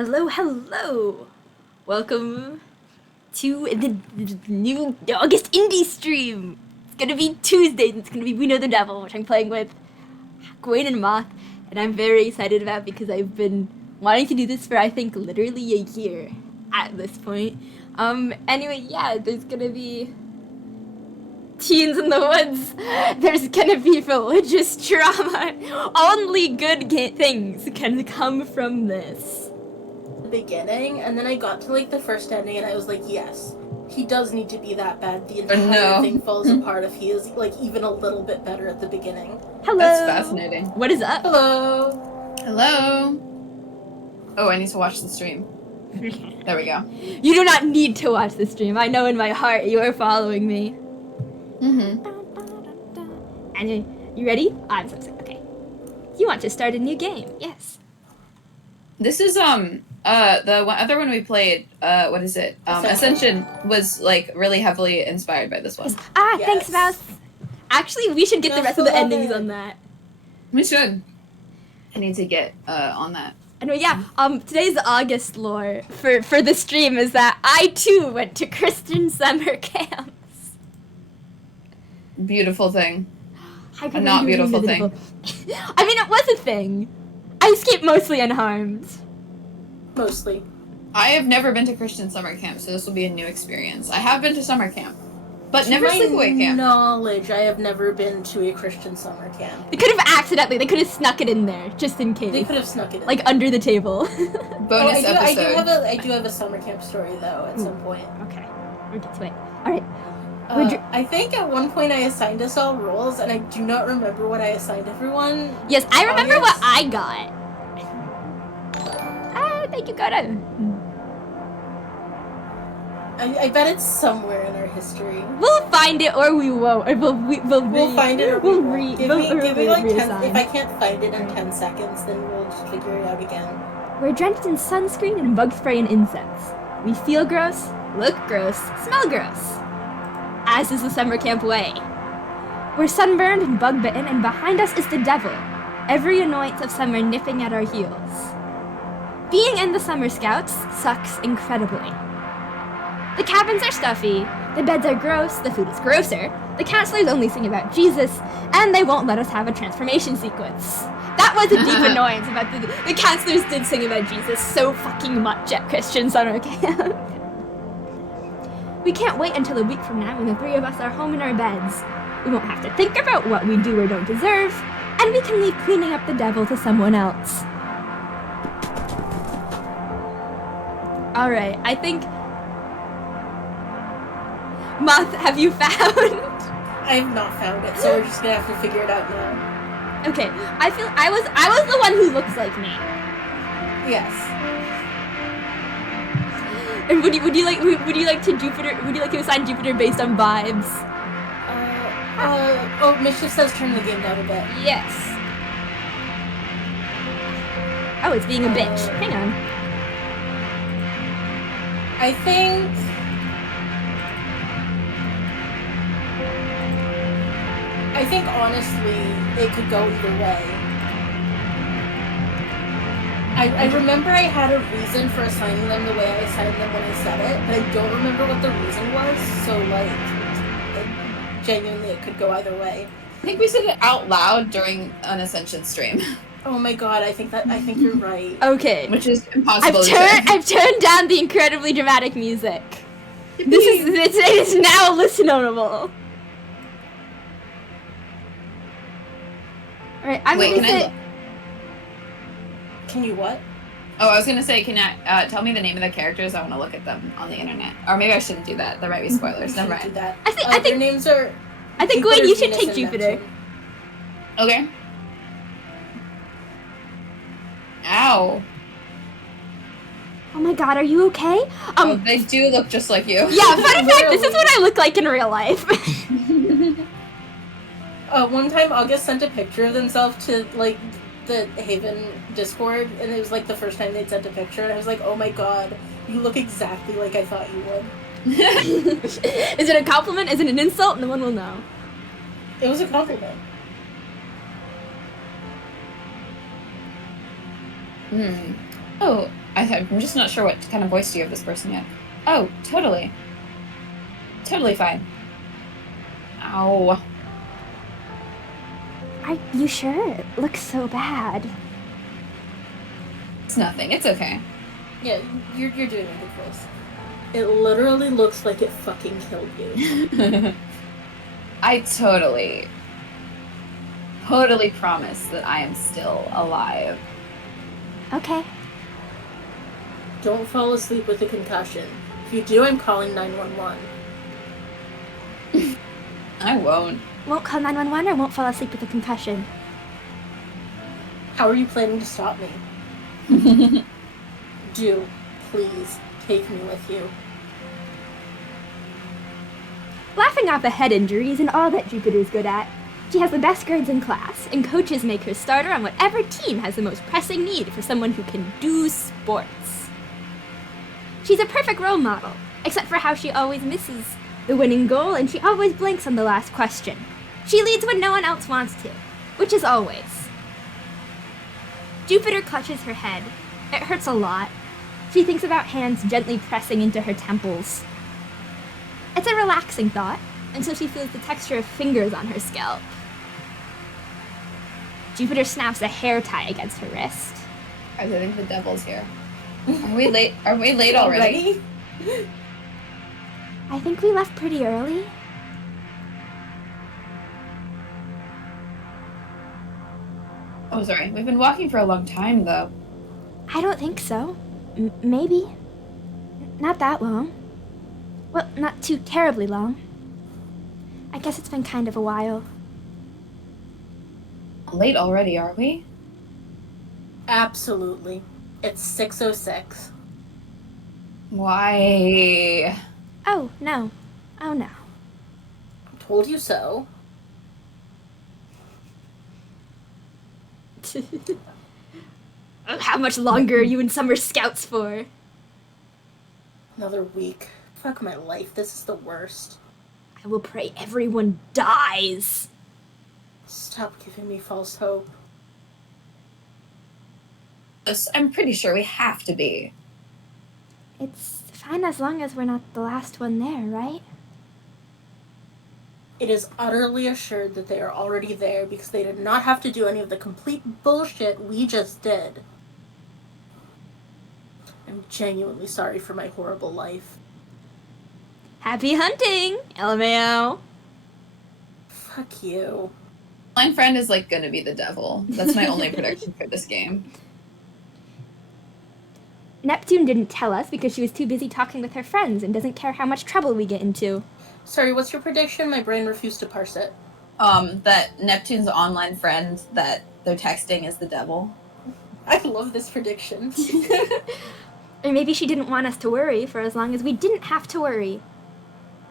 Hello, hello! Welcome to the new August indie stream! It's gonna be Tuesday, and it's gonna be We Know the Devil, which I'm playing with Gawain and Moth, and I'm very excited about because I've been wanting to do this for, I think, literally a year at this point. Anyway, yeah, there's gonna be teens in the woods. There's gonna be religious trauma. Only good things can come from this. Beginning, and then I got to like the first ending and I was like, yes, he does need to be that bad. The entire thing falls apart if he is like even a little bit better at the beginning. Hello. That's fascinating. What is up? Hello. Hello. Oh, I need to watch the stream. There we go. You do not need to watch the stream. I know in my heart you are following me. Mm-hmm. And you ready? I'm so excited. Okay. You want to start a new game? Yes. This is the other one we played, what is it? Ascension was like really heavily inspired by this one. Yes. Thanks, Mouse. Actually, we should get the rest of the endings on that. We should. I need to get on that. Anyway, yeah, today's August lore for the stream is that I too went to Christian summer camps. Beautiful thing. A not beautiful thing. I mean, it was a thing. I escaped mostly unharmed. Mostly. I have never been to Christian summer camp, so this will be a new experience. I have been to summer camp, but never sleepaway camp. Knowledge, I have never been to a Christian summer camp. They could have accidentally, they could have snuck it in there, just in case. They could have snuck it in. Like, under the table. Bonus episode. I do have a summer camp story, though, at some point. Okay. We'll get to it. Alright. I think at one point I assigned us all roles, and I do not remember what I assigned everyone. Yes, I remember what I got. Thank you, Gordon. I bet it's somewhere in our history. We'll find it or we won't. Or we'll find it or we'll we read. won't. Give me like 10. If I can't find it in 10 seconds, then we'll just figure it out again. We're drenched in sunscreen and bug spray and incense. We feel gross, look gross, smell gross. As is the summer camp way. We're sunburned and bug bitten, and behind us is the devil. Every annoyance of summer nipping at our heels. Being in the Summer Scouts sucks incredibly. The cabins are stuffy, the beds are gross, the food is grosser, the counselors only sing about Jesus, and they won't let us have a transformation sequence. That was a deep annoyance about the counselors did sing about Jesus so fucking much at Christian summer camp. We can't wait until a week from now when the three of us are home in our beds. We won't have to think about what we do or don't deserve, and we can leave cleaning up the devil to someone else. Alright, I think... Moth, have you found? I have not found it, so we're just gonna have to figure it out now. Okay, I feel I was the one who looks like me. Yes. And would you like to assign Jupiter based on vibes? Oh, Mischief says turn the game down a bit. Yes. Oh, it's being a bitch. Hang on. I think honestly it could go either way. I remember I had a reason for assigning them the way I assigned them when I said it, but I don't remember what the reason was, so genuinely it could go either way. I think we said it out loud during an Ascension stream. Oh my god, I think you're right. Okay. Which is impossible to say. I've turned down the incredibly dramatic music. It is now listenable. Alright, I'm gonna say... Can you what? Oh, I was gonna say, can I tell me the name of the characters? I want to look at them on the internet. Or maybe I shouldn't do that. There might be spoilers. Never mind. Do that. I think their names are... I think, Gwen, you should take Jupiter. Neptune. Okay. Ow. Oh my god, are you okay? They do look just like you. Yeah, fun fact, this is what I look like in real life. One time August sent a picture of themselves to, like, the Haven Discord, and it was, like, the first time they'd sent a picture, and I was like, oh my god, you look exactly like I thought you would. Is it a compliment? Is it an insult? No one will know. It was a compliment. Oh, I'm just not sure what kind of voice to give this person yet. Oh, totally. Totally fine. Ow. Are you sure? It looks so bad. It's nothing. It's okay. Yeah, you're doing a good voice. It literally looks like it fucking killed you. I totally promise that I am still alive. Okay. Don't fall asleep with a concussion. If you do, I'm calling 911. I won't. Won't call 911 or won't fall asleep with a concussion? How are you planning to stop me? Do, please, take me with you. Laughing off a head injury isn't all that Jupiter's good at. She has the best grades in class, and coaches make her starter on whatever team has the most pressing need for someone who can do sports. She's a perfect role model, except for how she always misses the winning goal and she always blinks on the last question. She leads when no one else wants to, which is always. Jupiter clutches her head. It hurts a lot. She thinks about hands gently pressing into her temples. It's a relaxing thought, until she feels the texture of fingers on her scalp. Jupiter snaps a hair tie against her wrist. I think the devil's here. Are we late? Are we late already? I think we left pretty early. Oh, sorry. We've been walking for a long time, though. I don't think so. Maybe. Not that long. Well, not too terribly long. I guess it's been kind of a while. Late already, are we? Absolutely. It's 6:06. Why? Oh, no. Oh, no. Told you so. How much longer are you in Summer Scouts for? Another week. Fuck my life. This is the worst. I will pray everyone dies. Stop giving me false hope. I'm pretty sure we have to be. It's fine as long as we're not the last one there, right? It is utterly assured that they are already there because they did not have to do any of the complete bullshit we just did. I'm genuinely sorry for my horrible life. Happy hunting, LMAO. Fuck you. My friend is like gonna be the devil. That's my only prediction for this game. Neptune didn't tell us because she was too busy talking with her friends and doesn't care how much trouble we get into. Sorry, what's your prediction? My brain refused to parse it. That Neptune's online friend that they're texting is the devil. I love this prediction. Or maybe she didn't want us to worry for as long as we didn't have to worry.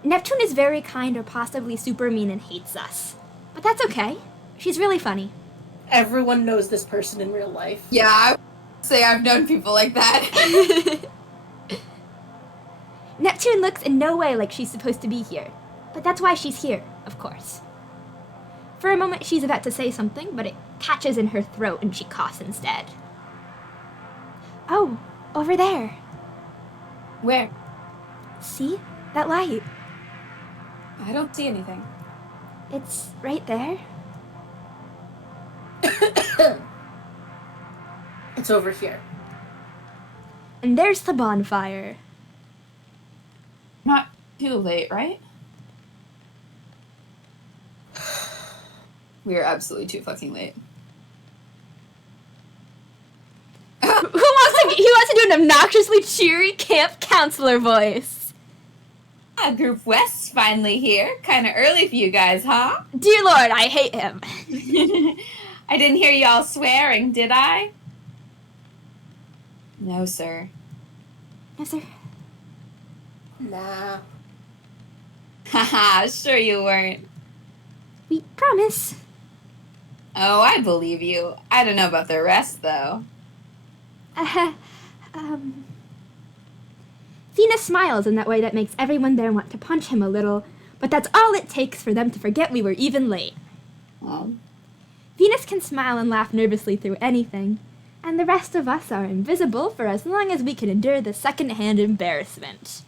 Neptune is very kind or possibly super mean and hates us. But that's okay. She's really funny. Everyone knows this person in real life. Yeah, I would say I've known people like that. Neptune looks in no way like she's supposed to be here. But that's why she's here, of course. For a moment, she's about to say something, but it catches in her throat and she coughs instead. Oh, over there. Where? See? That light. I don't see anything. It's right there. It's over here. And there's the bonfire. Not too late, right? We are absolutely too fucking late. He wants to do an obnoxiously cheery camp counselor voice. Group West's finally here. Kinda early for you guys, huh? Dear Lord, I hate him. I didn't hear y'all swearing, did I? No, sir. No, sir. Nah. Haha, sure you weren't. We promise. Oh, I believe you. I don't know about the rest, though. Venus smiles in that way that makes everyone there want to punch him a little, but that's all it takes for them to forget we were even late. Oh. Venus can smile and laugh nervously through anything, And the rest of us are invisible for as long as we can endure the second-hand embarrassment.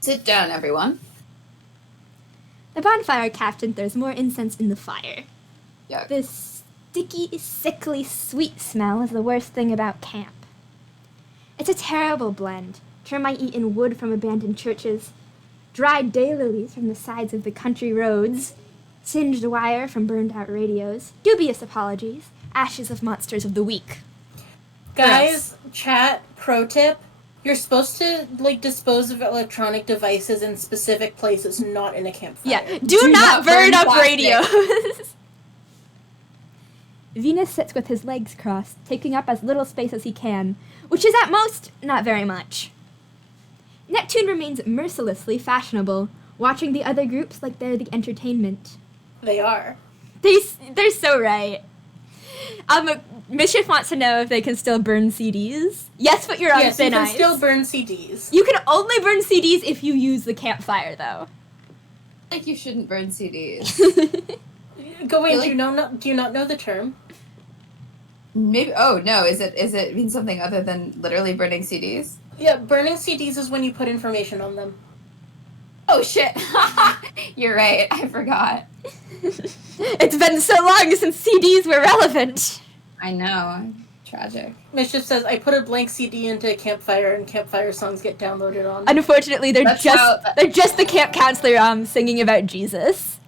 Sit down, everyone. The bonfire captain throws more incense in the fire. Yuck. The sticky, sickly, sweet smell is the worst thing about camp. It's a terrible blend. Termite-eaten wood from abandoned churches, dried daylilies from the sides of the country roads, singed wire from burned-out radios, dubious apologies, ashes of monsters of the week. Guys, chat, pro tip, you're supposed to, dispose of electronic devices in specific places, not in a campfire. Yeah, do not burn up plastic. radios! Venus sits with his legs crossed, taking up as little space as he can, which is at most not very much. Neptune remains mercilessly fashionable, watching the other groups like they're the entertainment. They are. They're so right. Mischief wants to know if they can still burn CDs. Yes, but you're on Yes, you thin can ice. still burn CDs. You can only burn CDs if you use the campfire, though. Like, you shouldn't burn CDs. Gawain, Really? do you not know the term? Maybe. Oh no! Is it mean something other than literally burning CDs? Yeah, burning CDs is when you put information on them. Oh shit! You're right. I forgot. It's been so long since CDs were relevant. I know. Tragic. Mischief says, I put a blank CD into a campfire and campfire songs get downloaded on. Unfortunately, they're That's just the camp counselor singing about Jesus.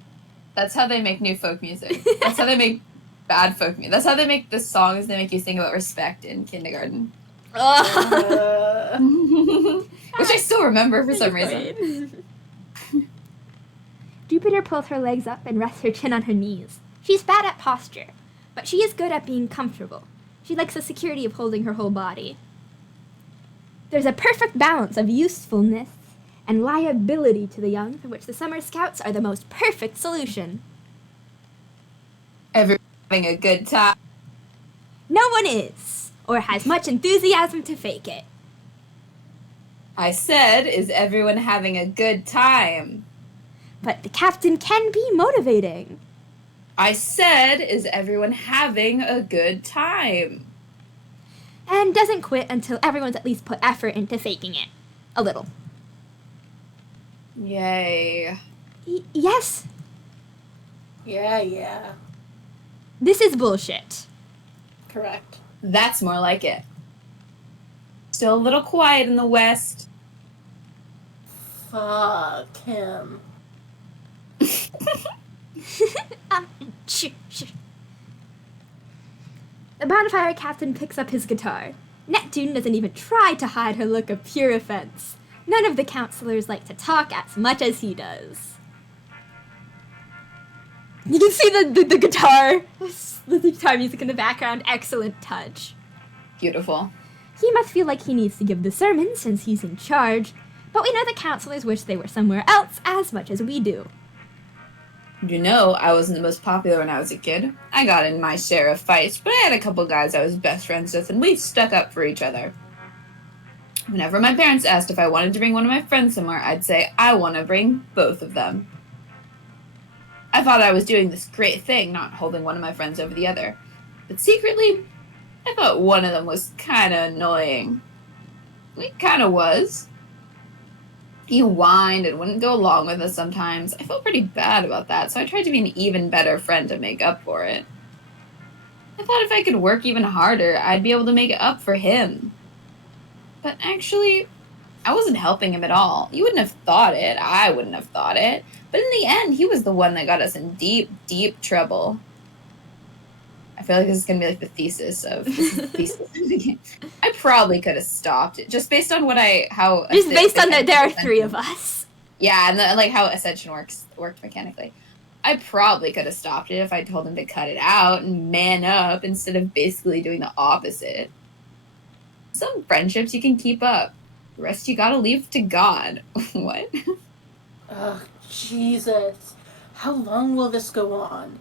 That's how they make new folk music. That's how they make bad folk music. That's how they make the songs they make you sing about respect in kindergarten. Which I still remember for some reason. Jupiter pulls her legs up and rests her chin on her knees. She's bad at posture, but she is good at being comfortable. She likes the security of holding her whole body. There's a perfect balance of usefulness and liability to the young, for which the Summer Scouts are the most perfect solution. Everyone having a good time. No one is, or has much enthusiasm to fake it. I said, is everyone having a good time? But the captain can be motivating. I said, is everyone having a good time? And doesn't quit until everyone's at least put effort into faking it. A little. Yay. Yes, Yeah. this is bullshit. Correct. That's more like it. Still a little quiet in the West. Fuck him. Shh. The bonfire captain picks up his guitar. Neptune doesn't even try to hide her look of pure offense. None of the counselors like to talk as much as he does. You can see the guitar, the guitar music in the background. Excellent touch. Beautiful. He must feel like he needs to give the sermon since he's in charge, but we know the counselors wish they were somewhere else as much as we do. You know, I wasn't the most popular when I was a kid. I got in my share of fights, but I had a couple guys I was best friends with, and we stuck up for each other. Whenever my parents asked if I wanted to bring one of my friends somewhere, I'd say, I want to bring both of them. I thought I was doing this great thing, not holding one of my friends over the other. But secretly, I thought one of them was kind of annoying. He kind of was. He whined and wouldn't go along with us sometimes. I felt pretty bad about that, so I tried to be an even better friend to make up for it. I thought if I could work even harder, I'd be able to make it up for him. But actually, I wasn't helping him at all. You wouldn't have thought it. I wouldn't have thought it. But in the end, he was the one that got us in deep, deep trouble. I feel like this is going to be like the thesis of the I probably could have stopped it, just based on Just based on that there are three of us. Yeah, and like how Ascension worked mechanically. I probably could have stopped it if I told him to cut it out and man up instead of basically doing the opposite. Some friendships you can keep up. The rest you gotta leave to God. What? Ugh, Jesus. How long will this go on?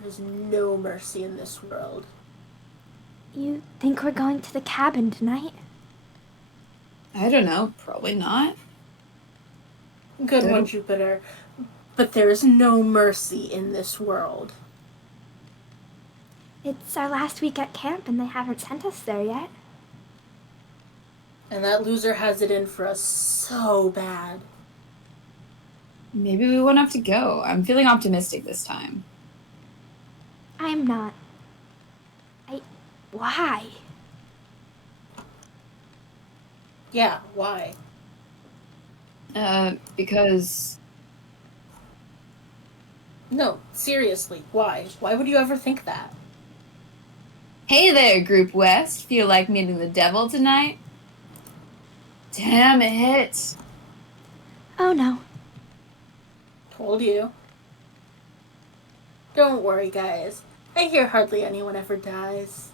There's no mercy in this world. You think we're going to the cabin tonight? I don't know. Probably not. Good one, Jupiter. But there is no mercy in this world. It's our last week at camp and they haven't sent us there yet. And that loser has it in for us so bad. Maybe we won't have to go. I'm feeling optimistic this time. I'm not. Why? Yeah, why? Because... No, seriously, why? Why would you ever think that? Hey there, Group West. Feel like meeting the devil tonight? Damn it. Oh no. Told you. Don't worry, guys. I hear hardly anyone ever dies.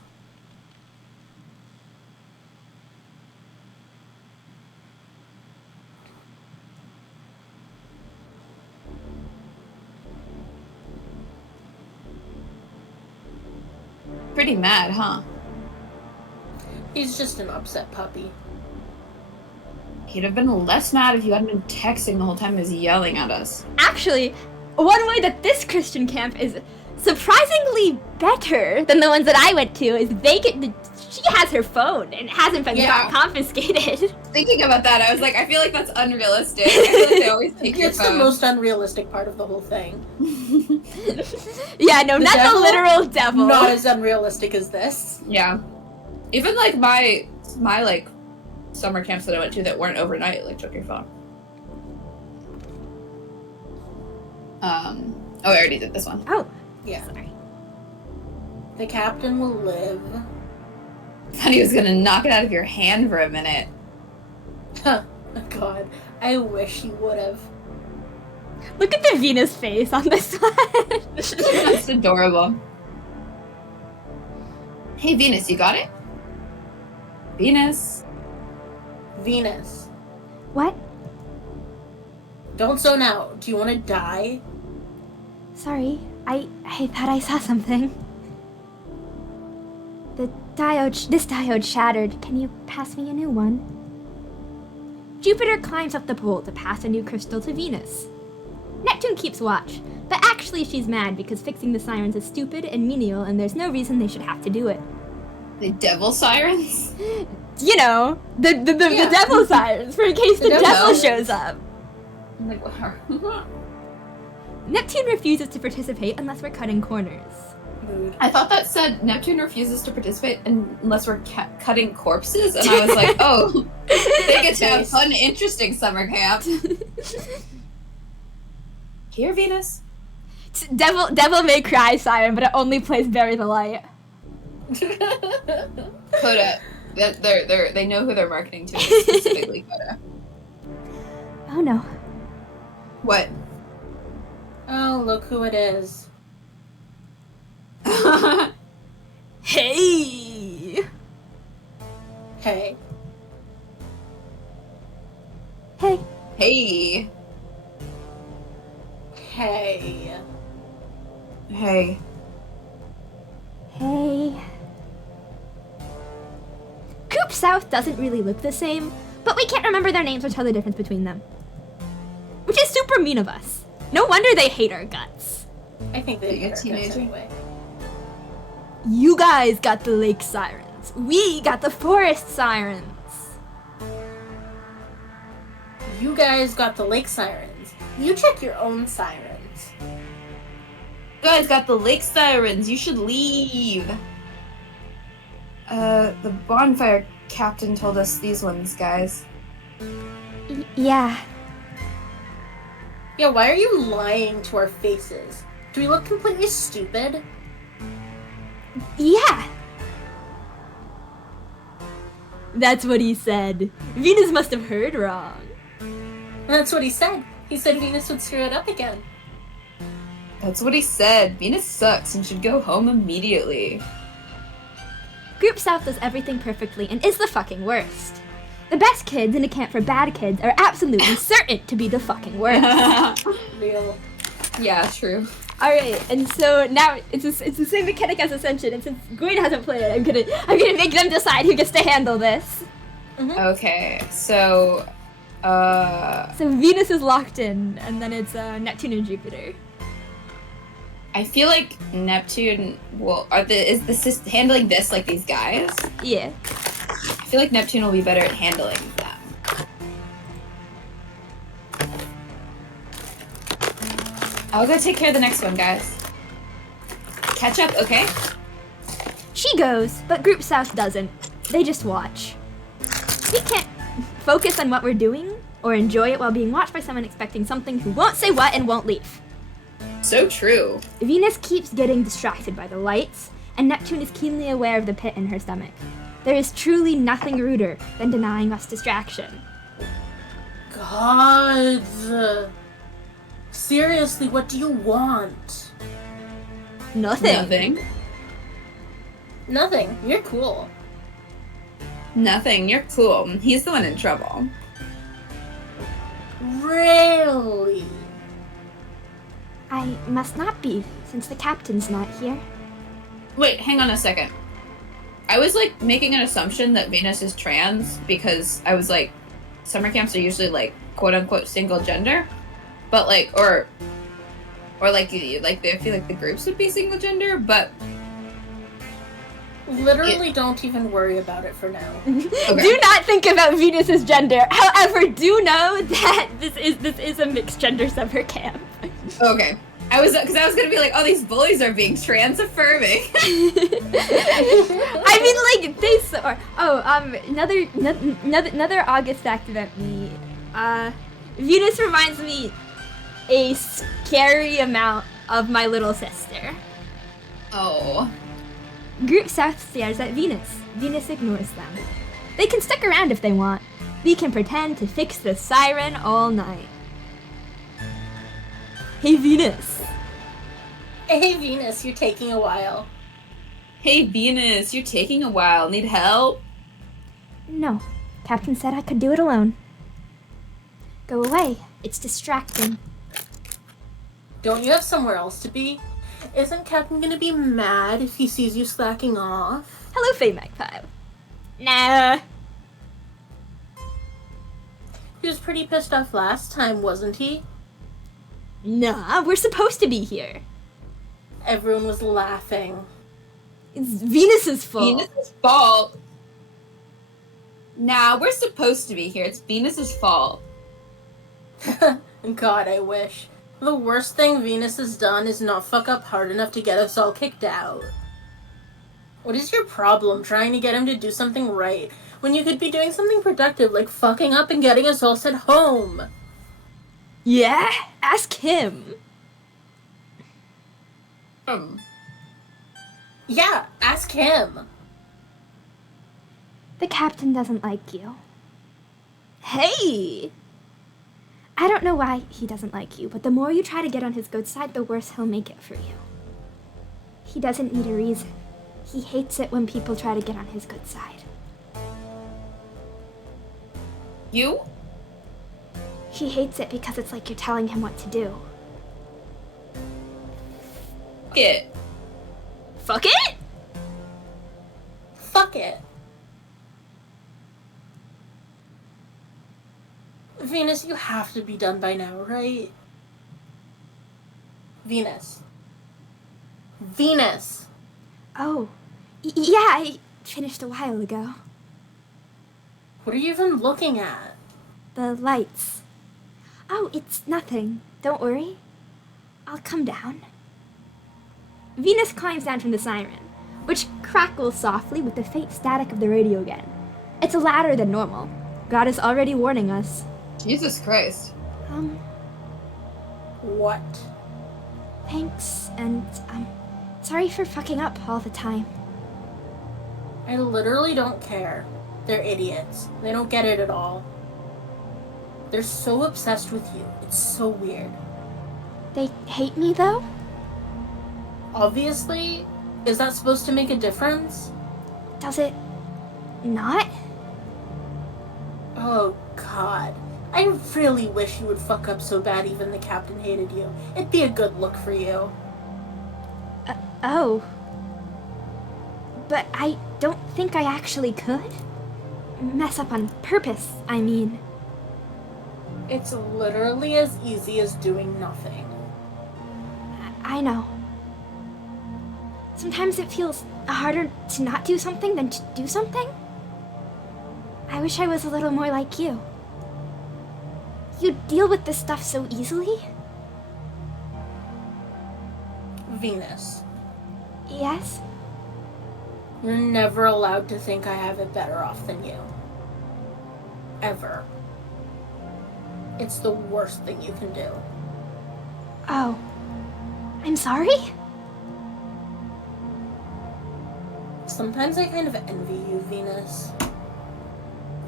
Pretty mad, huh? He's just an upset puppy. He'd have been less mad if you hadn't been texting the whole time he was yelling at us. Actually, one way that this Christian camp is surprisingly better than the ones that I went to is she has her phone and it hasn't been confiscated. Thinking about that, I was like, I feel like that's unrealistic. I feel like they always take your It's phone. the most unrealistic part of the whole thing. Yeah, no, not the literal devil. Not as unrealistic as this. Yeah. Even like my like summer camps that I went to that weren't overnight, like took your phone. Oh, I already did this one. Oh, Yeah. sorry. The captain will live. Thought he was gonna knock it out of your hand for a minute. Huh. God, I wish he would have. Look at the Venus face on this one. That's adorable. Hey, Venus, you got it? Venus. Venus. What? Don't zone out. Do you want to die? Sorry, I thought I saw something. This diode shattered. Can you pass me a new one? Jupiter climbs up the pole to pass a new crystal to Venus. Neptune keeps watch, but actually she's mad because fixing the sirens is stupid and menial and there's no reason they should have to do it. The devil sirens? You know, the devil sirens, for in case the devil shows up. I'm like, what? Neptune refuses to participate unless we're cutting corners. Mood. I thought that said Neptune refuses to participate unless we're cutting corpses, and I was like, oh, they get to have fun, interesting summer camp. Here, Venus. Devil May Cry siren, but it only plays Bury the Light. Coda. They know who they're marketing to, specifically Coda. Oh no. What? Oh, look who it is. Hey! Hey. Hey. Hey. Hey. Hey. Hey. Coop South doesn't really look the same, but we can't remember their names or tell the difference between them. Which is super mean of us. No wonder they hate our guts. I think they Being a get teenager. anyway. You guys got the lake sirens. We got the forest sirens. You guys got the lake sirens. You check your own sirens. You guys got the lake sirens. You should leave. The bonfire captain told us these ones, guys. Yeah. Yeah, why are you lying to our faces? Do we look completely stupid? Yeah. That's what he said. Venus must have heard wrong. That's what he said. He said Venus would screw it up again. That's what he said. Venus sucks and should go home immediately. Group South does everything perfectly and is the fucking worst. The best kids in a camp for bad kids are absolutely certain to be the fucking worst. Real. Yeah, true. Alright, and so now it's the same mechanic as Ascension, and since Gawain hasn't played it, I'm gonna make them decide who gets to handle this. Okay, so So Venus is locked in, and then it's Neptune and Jupiter. I feel like Neptune is handling this like these guys? Yeah. I feel like Neptune will be better at handling them. I'll go take care of the next one, guys. Catch up, okay? She goes, but Group South doesn't. They just watch. We can't focus on what we're doing or enjoy it while being watched by someone expecting something who won't say what and won't leave. So true. Venus keeps getting distracted by the lights, and Neptune is keenly aware of the pit in her stomach. There is truly nothing ruder than denying us distraction. God. Seriously, what do you want? Nothing. Nothing. You're cool. Nothing. You're cool. He's the one in trouble. Really? I must not be, since the captain's not here. Wait, hang on a second. I was like making an assumption that Venus is trans because I was like, summer camps are usually like quote unquote single gender, but like or like I feel like the groups would be single gender, but literally don't even worry about it for now. Okay. Do not think about Venus's gender. However, do know that this is a mixed gender summer camp. Okay. I was gonna be like, oh, these bullies are being trans affirming. I mean, like they are. Another August fact about me. Venus reminds me a scary amount of my little sister. Oh. Group South stares at Venus. Venus ignores them. They can stick around if they want. We can pretend to fix the siren all night. Hey, Venus. Hey, Venus, you're taking a while. Hey, Venus, you're taking a while. Need help? No. Captain said I could do it alone. Go away. It's distracting. Don't you have somewhere else to be? Isn't Captain gonna be mad if he sees you slacking off? Hello, Faye Magpie. Nah. He was pretty pissed off last time, wasn't he? Nah, we're supposed to be here. Everyone was laughing. It's Venus's fault. Venus's fault. Nah, we're supposed to be here. It's Venus's fault. God, I wish. The worst thing Venus has done is not fuck up hard enough to get us all kicked out. What is your problem trying to get him to do something right when you could be doing something productive like fucking up and getting us all sent home? Yeah? Ask him. Yeah, ask him. The captain doesn't like you. Hey! I don't know why he doesn't like you, but the more you try to get on his good side, the worse he'll make it for you. He doesn't need a reason. He hates it when people try to get on his good side. You? He hates it because it's like you're telling him what to do. Fuck it. Fuck it? Fuck it. Venus, you have to be done by now, right? Venus. Venus! Oh, yeah, I finished a while ago. What are you even looking at? The lights. Oh, it's nothing. Don't worry. I'll come down. Venus climbs down from the siren, which crackles softly with the faint static of the radio again. It's louder than normal. God is already warning us. Jesus Christ. What? Thanks, and sorry for fucking up all the time. I literally don't care. They're idiots. They don't get it at all. They're so obsessed with you. It's so weird. They hate me, though? Obviously, is that supposed to make a difference? Does it not? Oh, God. I really wish you would fuck up so bad even the captain hated you. It'd be a good look for you. Oh. But I don't think I actually could. Mess up on purpose, I mean. It's literally as easy as doing nothing. I know. Sometimes it feels harder to not do something than to do something. I wish I was a little more like you. You deal with this stuff so easily. Venus, Yes? you're never allowed to think I have it better off than you. Ever. It's the worst thing you can do. Oh. I'm sorry? Sometimes I kind of envy you, Venus.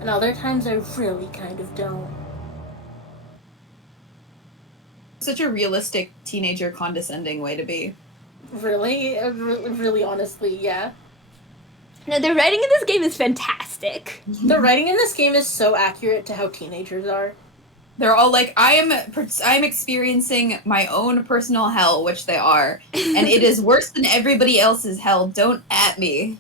And other times I really kind of don't. Such a realistic teenager condescending way to be. Really? Really honestly, yeah. No, the writing in this game is fantastic. The writing in this game is so accurate to how teenagers are. They're all like, I'm experiencing my own personal hell, which they are, and it is worse than everybody else's hell. Don't at me.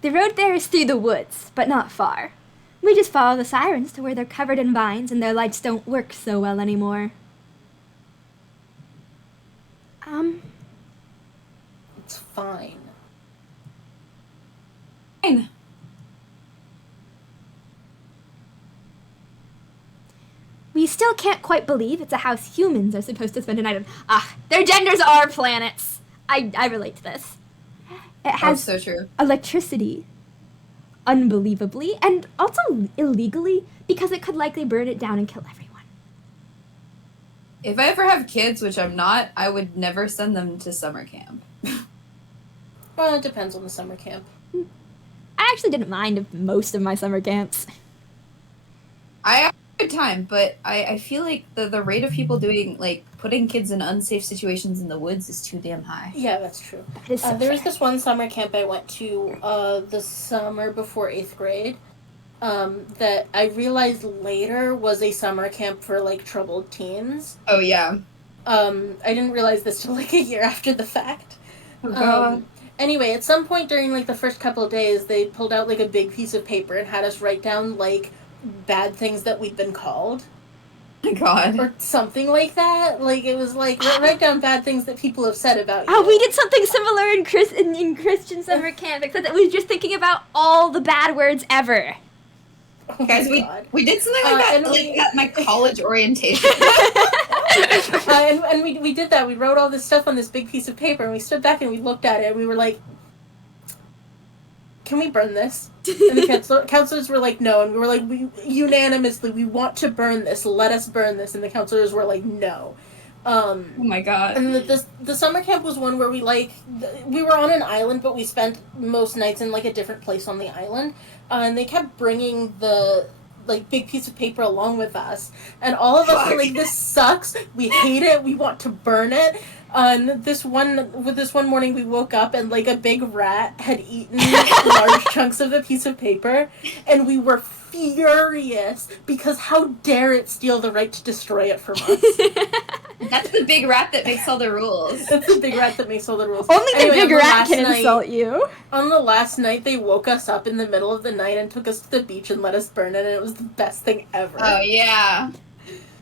The road there is through the woods, but not far. We just follow the sirens to where they're covered in vines and their lights don't work so well anymore. It's fine. Fine. We still can't quite believe it's a house humans are supposed to spend a night in. Their genders are planets. I relate to this. It has so true. electricity, unbelievably, and also illegally, because it could likely burn it down and kill everyone. If I ever have kids, which I'm not, I would never send them to summer camp. Well, it depends on the summer camp. I actually didn't mind most of my summer camps. I have a good time, but I feel like the rate of people doing, like, putting kids in unsafe situations in the woods is too damn high. Yeah, that's true. That is so There was fair. this one summer camp I went to the summer before 8th grade that I realized later was a summer camp for, like, troubled teens. Oh, yeah. I didn't realize this till, like, a year after the fact. Oh, God. Anyway, at some point during, like, the first couple of days, they pulled out, like, a big piece of paper and had us write down, like, bad things that we'd been called. Oh, my God. Or something like that. Like, it was like, write down bad things that people have said about you. Oh, we did something similar in Christian summer camp, except that we were just thinking about all the bad words ever. Oh Guys, my God. we did something like that, and like, at my college orientation. And we did that. We wrote all this stuff on this big piece of paper, and we stood back and we looked at it, and we were like, can we burn this? And the counselors were like, no. And we were like, we unanimously, we want to burn this. Let us burn this. And the counselors were like, no. Oh my God. And the summer camp was one where we, like, we were on an island, but we spent most nights in, like, a different place on the island. And they kept bringing the, like, big piece of paper along with us. And all of us were like, this sucks. We hate it. We want to burn it. And this one morning we woke up and, like, a big rat had eaten large chunks of the piece of paper. And we were furious because how dare it steal the right to destroy it from us. That's the big rat that makes all the rules. That's the big rat that makes all the rules. Only the Anyway, big on the rat last can night- insult you. On the last night, they woke us up in the middle of the night and took us to the beach and let us burn it, and it was the best thing ever. Oh, yeah.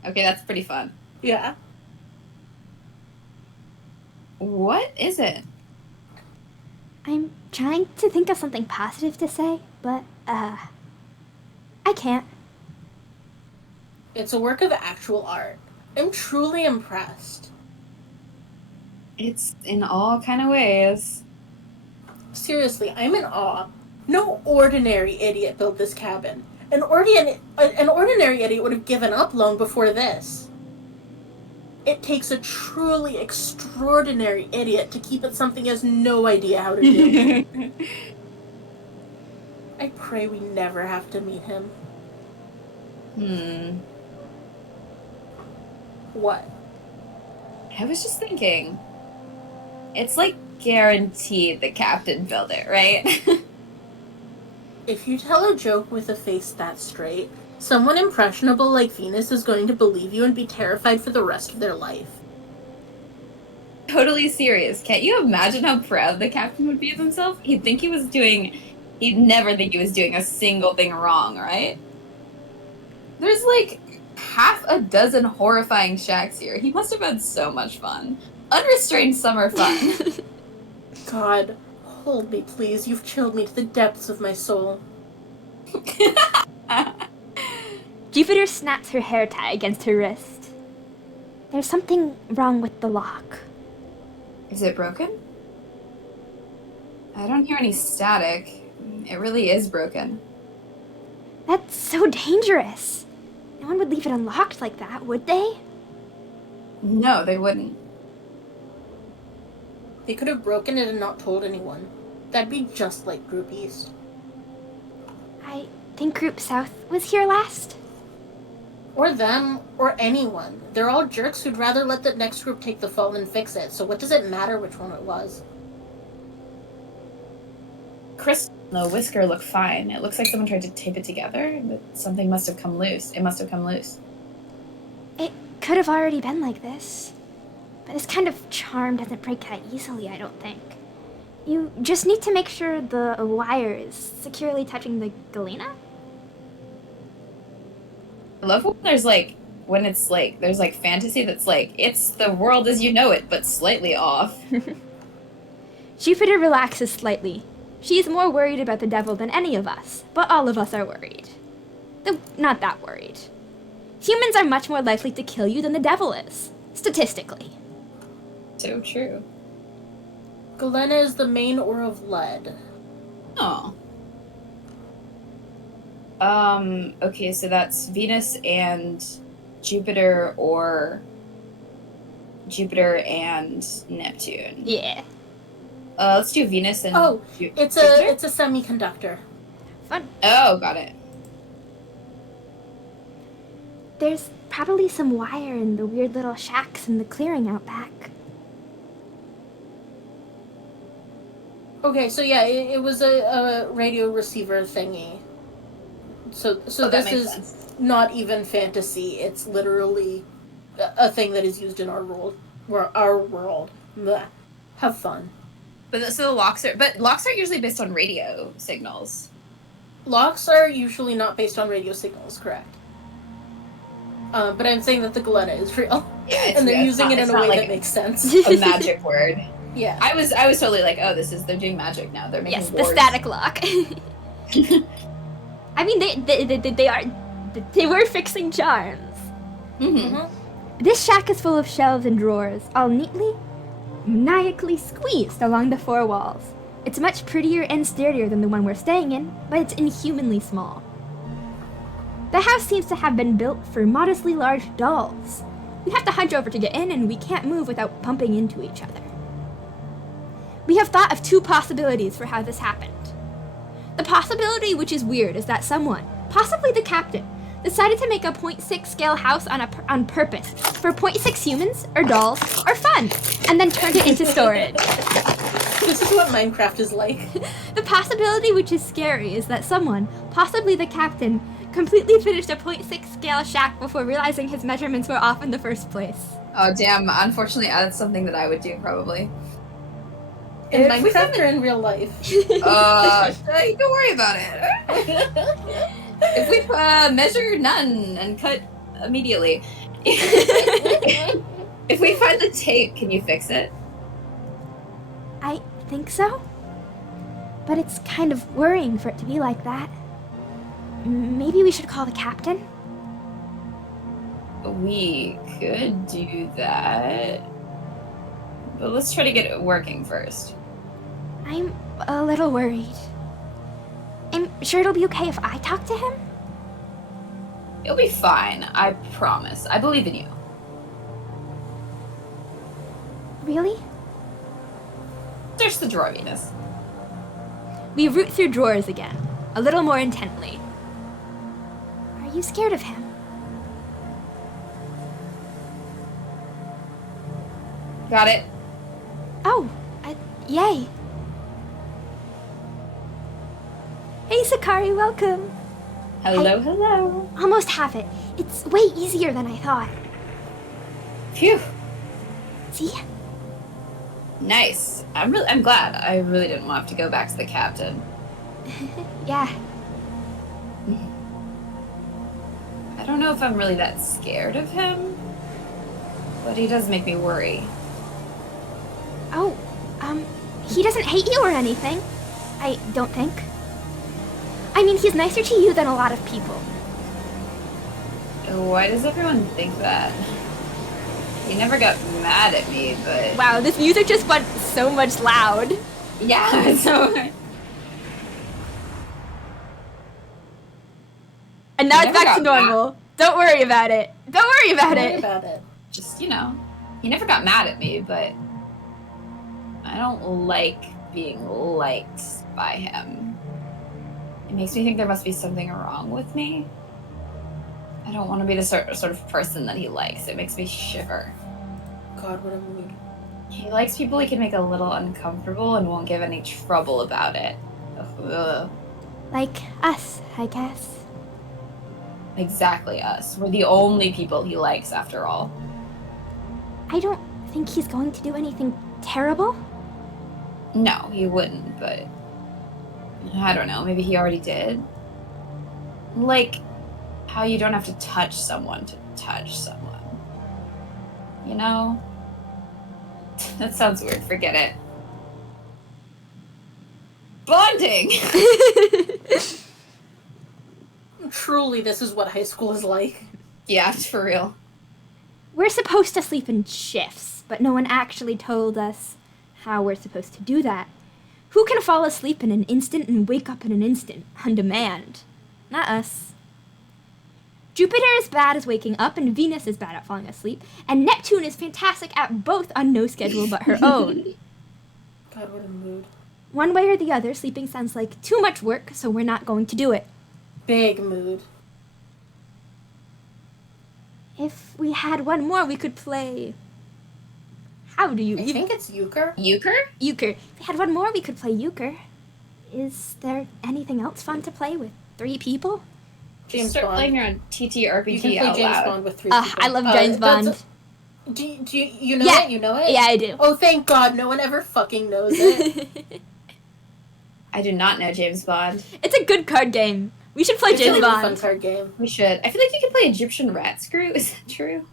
Okay, that's pretty fun. Yeah. What is it? I'm trying to think of something positive to say, but, I can't. It's a work of actual art. I'm truly impressed. It's in all kind of ways. Seriously, I'm in awe. No ordinary idiot built this cabin. An ordinary idiot would have given up long before this. It takes a truly extraordinary idiot to keep it something he has no idea how to do. I pray we never have to meet him. What? I was just thinking, it's like guaranteed the captain built it, right? If you tell a joke with a face that straight, someone impressionable like Venus is going to believe you and be terrified for the rest of their life. Totally serious. Can't you imagine how proud the captain would be of himself? He'd never think he was doing a single thing wrong, right? There's like half a dozen horrifying shacks here. He must have had so much fun. Unrestrained summer fun. God, hold me, please. You've chilled me to the depths of my soul. Jupiter snaps her hair tie against her wrist. There's something wrong with the lock. Is it broken? I don't hear any static. It really is broken. That's so dangerous. No one would leave it unlocked like that, would they? No, they wouldn't. They could have broken it and not told anyone. That'd be just like Group East. I think Group South was here last. Or them, or anyone. They're all jerks who'd rather let the next group take the fall and fix it, so what does it matter which one it was? Christain and the whisker look fine. It looks like someone tried to tape it together, but something must have come loose. It must have come loose. It could have already been like this. But this kind of charm doesn't break that easily, I don't think. You just need to make sure the wire is securely touching the galena? I love when there's there's fantasy that's like, it's the world as you know it, but slightly off. Jupiter relaxes slightly. She is more worried about the devil than any of us, but all of us are worried. Though not that worried. Humans are much more likely to kill you than the devil is, statistically. So true. Galena is the main ore of lead. Oh. Okay, so that's Venus and Jupiter, or Jupiter and Neptune. Yeah. Let's do Venus and It's Jupiter? a semiconductor. Fun. Oh, got it. There's probably some wire in the weird little shacks in the clearing out back. Okay, so yeah, it was a radio receiver thingy. So that this makes is sense. not even fantasy. It's literally a thing that is used in our world. Blech. Have fun. But so the locks aren't usually based on radio signals. Locks are usually not based on radio signals, correct? But I'm saying that the galena is real, Yeah, and they're it's using not- it in it's a not way like that makes sense. a magic word. Yeah. I was totally like, oh, they're doing magic now. They're making Yes, the wars. static lock. I mean, they were fixing charms. Mm-hmm. Mm-hmm. This shack is full of shelves and drawers, all neatly, maniacally squeezed along the four walls. It's much prettier and sturdier than the one we're staying in, but it's inhumanly small. The house seems to have been built for modestly large dolls. We have to hunch over to get in, and we can't move without bumping into each other. We have thought of two possibilities for how this happened. The possibility, which is weird, is that someone, possibly the captain, decided to make a 0.6 scale house on purpose for 0.6 humans, or dolls, or fun, and then turned it into storage. This is what Minecraft is like. The possibility, which is scary, is that someone, possibly the captain, completely finished a 0.6 scale shack before realizing his measurements were off in the first place. Oh, damn. Unfortunately, that's something that I would do, probably. In If we Minecraft or in real life? Don't worry about it. If we measure none and cut immediately. If we find the tape, can you fix it? I think so. But it's kind of worrying for it to be like that. Maybe we should call the captain? We could do that. But let's try to get it working first. I'm a little worried. I'm sure it'll be okay if I talk to him? You'll be fine, I promise. I believe in you. Really? Search the drawer, Venus. We root through drawers again, a little more intently. Are you scared of him? Got it. Oh, yay. Hey, Sakari, welcome. Hello. Almost have it. It's way easier than I thought. Phew. See? Nice. I'm glad. I really didn't want to go back to the captain. Yeah. I don't know if I'm really that scared of him, but he does make me worry. Oh, he doesn't hate you or anything. I don't think. I mean, he's nicer to you than a lot of people. Why does everyone think that? He never got mad at me, but... Wow, this music just went so much loud. Yeah, so... And now He it's never back to got normal. Don't worry about it. Don't worry about Don't worry it. about it. Just, you know, he never got mad at me, but I don't like being liked by him. It makes me think there must be something wrong with me. I don't want to be the sort of person that he likes. It makes me shiver. God, what a mood. He likes people he can make a little uncomfortable and won't give any trouble about it. Ugh. Like us, I guess. Exactly us. We're the only people he likes, after all. I don't think he's going to do anything terrible. No, he wouldn't, but... I don't know, maybe he already did? Like, how you don't have to touch someone to touch someone. You know? That sounds weird, forget it. Bonding! Truly, this is what high school is like. Yeah, for real. We're supposed to sleep in shifts, but no one actually told us how we're supposed to do that. Who can fall asleep in an instant and wake up in an instant, on demand? Not us. Jupiter is bad at waking up, and Venus is bad at falling asleep, and Neptune is fantastic at both on no schedule but her own. God, what a mood. One way or the other, sleeping sounds like too much work, so we're not going to do it. Big mood. If we had one more, we could play... How do you I think it's euchre. Euchre? Euchre. If we had one more, we could play euchre. Is there anything else fun to play with 3 people? James Start Bond. playing your own You TTRPG can play out James loud. Bond with 3 people. I love James Bond. Do you know Yeah. it? You know it? Yeah, I do. Oh, thank God, no one ever fucking knows it. I do not know James Bond. It's a good card game. We should play It's a James really fun Bond. card game. We should. I feel like you can play Egyptian rat screw. Is that true?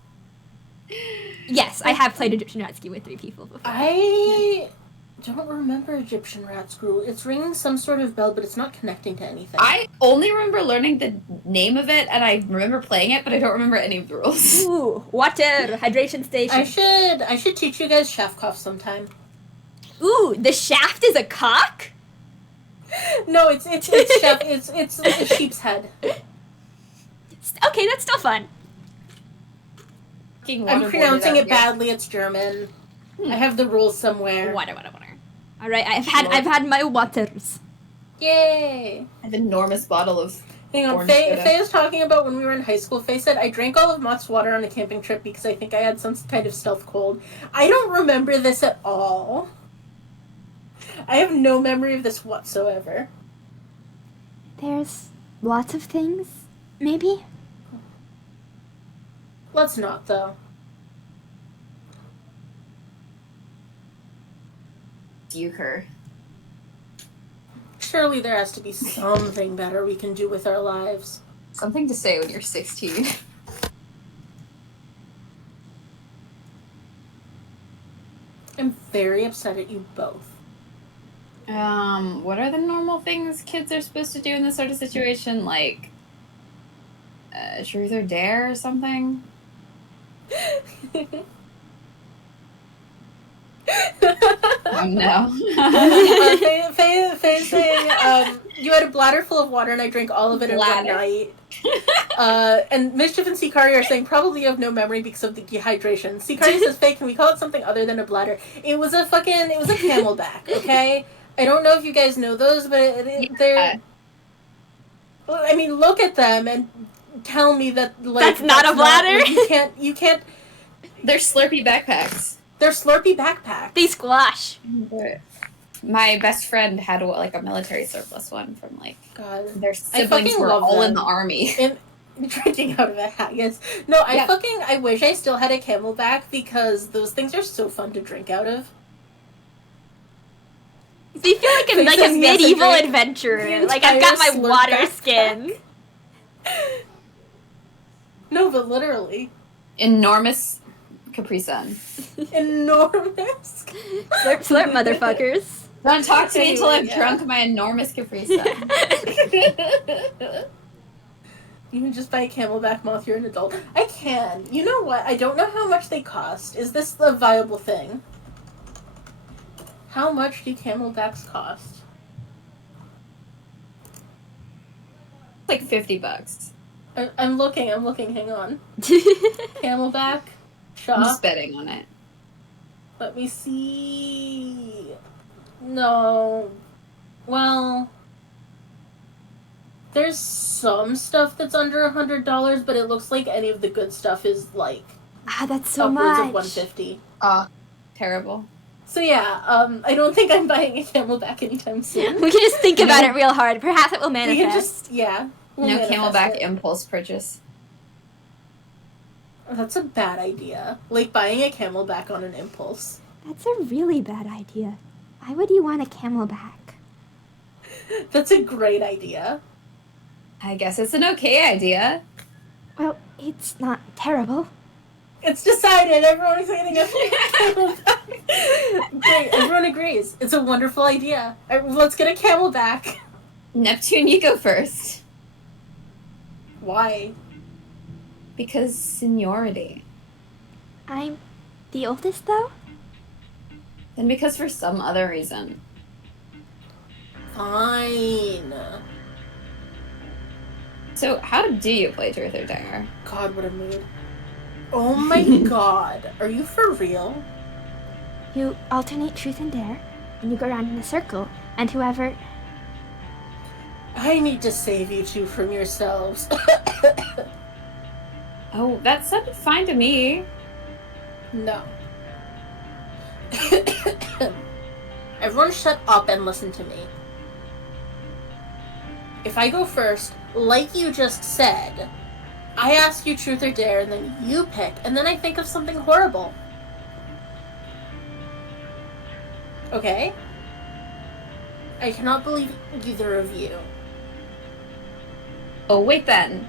Yes, I have played Egyptian Ratsky with 3 people before. I don't remember Egyptian rat screw. It's ringing some sort of bell, but it's not connecting to anything. I only remember learning the name of it, and I remember playing it, but I don't remember any of the rules. Ooh, water, hydration station. I should teach you guys Shafkoff sometime. Ooh, the shaft is a cock? No, it's a sheep's head. Okay, that's still fun. I'm pronouncing it badly. It's German. I have the rules somewhere. Water. All right, I've had my waters. Yay! An enormous bottle of Hang on, orange Faye soda. was talking about when we were in high school. Faye said, I drank all of Mott's water on a camping trip because I think I had some kind of stealth cold. I don't remember this at all. I have no memory of this whatsoever. There's lots of things, maybe? Let's not, though. Euchre. Surely there has to be something better we can do with our lives. Something to say when you're 16. I'm very upset at you both. What are the normal things kids are supposed to do in this sort of situation? Like, truth or dare or something? Oh no. Faye saying, you had a bladder full of water and I drank all of it in one Bladder. night. And Mischief and Sikari are saying probably you have no memory because of the dehydration. Sikari says, Faye, can we call it something other than a bladder? It was a camelback, okay? I don't know if you guys know those, but they're... I mean, look at them and tell me that, like... That's not a bladder? You can't... They're Slurpee backpacks. They're Slurpee backpacks. They squash. My best friend had like a military surplus one from like God. their siblings fucking were love all them. in the army. And drinking out of a hat, yes. No, I wish I still had a camelback because those things are so fun to drink out of. So you feel like a Yes, medieval I drink adventurer. the Like I've got my entire water Slurp skin. No, but literally. Enormous Capri Sun. Enormous. Slurp, slurp, motherfuckers. Don't talk to me until I've Yeah. drunk my enormous Capri Sun. You can just buy a Camelback moth. You're an adult. I can. You know what? I don't know how much they cost. Is this a viable thing? How much do Camelbacks cost? Like $50. I'm looking. Hang on. Camelback I'm shop. just betting on it. Let me see. No. Well, there's some stuff that's under $100, but it looks like any of the good stuff is like Ah, that's so upwards much. of $150. Terrible. So yeah, I don't think I'm buying a Camelback anytime soon. We can just think about it real hard. Perhaps it will We manifest. can just we'll No manifest Camelback it. impulse purchase. That's a bad idea. Like buying a Camelback on an impulse. That's a really bad idea. Why would you want a camelback? That's a great idea. I guess it's an okay idea. Well, it's not terrible. It's decided. Everyone's getting a Camelback. Great. Everyone agrees. It's a wonderful idea. Let's get a Camelback. Neptune, you go first. Why? Because seniority. I'm the oldest, though? And because for some other reason. Fine. So, how do you play Truth or Dare? God, what a mood. Oh my god. Are you for real? You alternate truth and dare, and you go around in a circle, and whoever... I need to save you two from yourselves. Oh, that sounded fine to me. No. Everyone shut up and listen to me. If I go first, like you just said, I ask you truth or dare, and then you pick, and then I think of something horrible. Okay? I cannot believe either of you. Oh, wait then.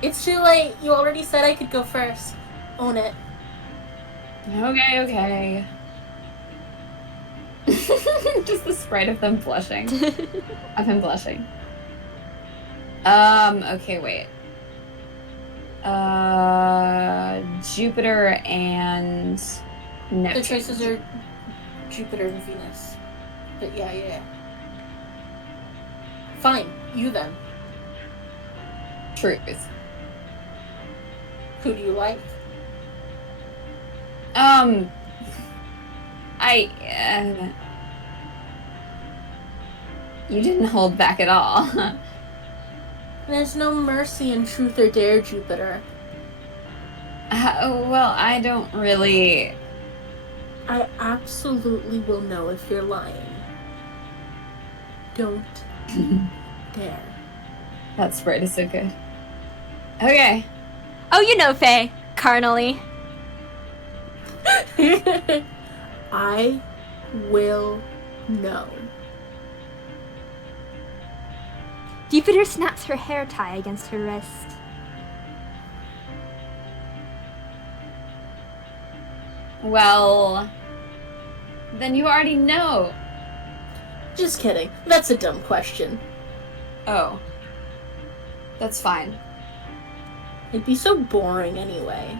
It's too late. You already said I could go first. Own it. Okay. Just the sprite of them blushing. Of him blushing. Okay, wait. Jupiter and Neptune. The choices are Jupiter and Venus. But yeah. Fine. You then. Truth. Who do you like? You didn't hold back at all. There's no mercy in truth or dare, Jupiter. Well, I don't really... I absolutely will know if you're lying. Don't dare. That sprite is so good. Okay. Oh, you know, Faye. Carnally. I will know. Jupiter snaps her hair tie against her wrist. Well, then you already know. Just kidding. That's a dumb question. Oh. That's fine. It'd be so boring anyway.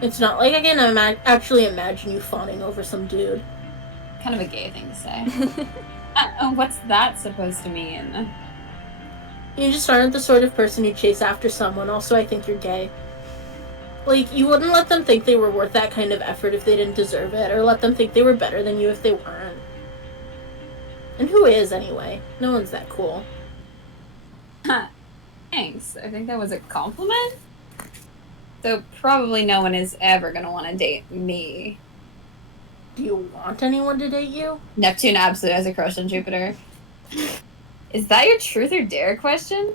It's not like I can actually imagine you fawning over some dude. Kind of a gay thing to say. What's that supposed to mean? You just aren't the sort of person who'd chase after someone. Also, I think you're gay. Like, you wouldn't let them think they were worth that kind of effort if they didn't deserve it, or let them think they were better than you if they weren't. And who is, anyway? No one's that cool. Thanks. I think that was a compliment? So probably no one is ever gonna want to date me. Do you want anyone to date you? Neptune absolutely has a crush on Jupiter. Is that your truth or dare question?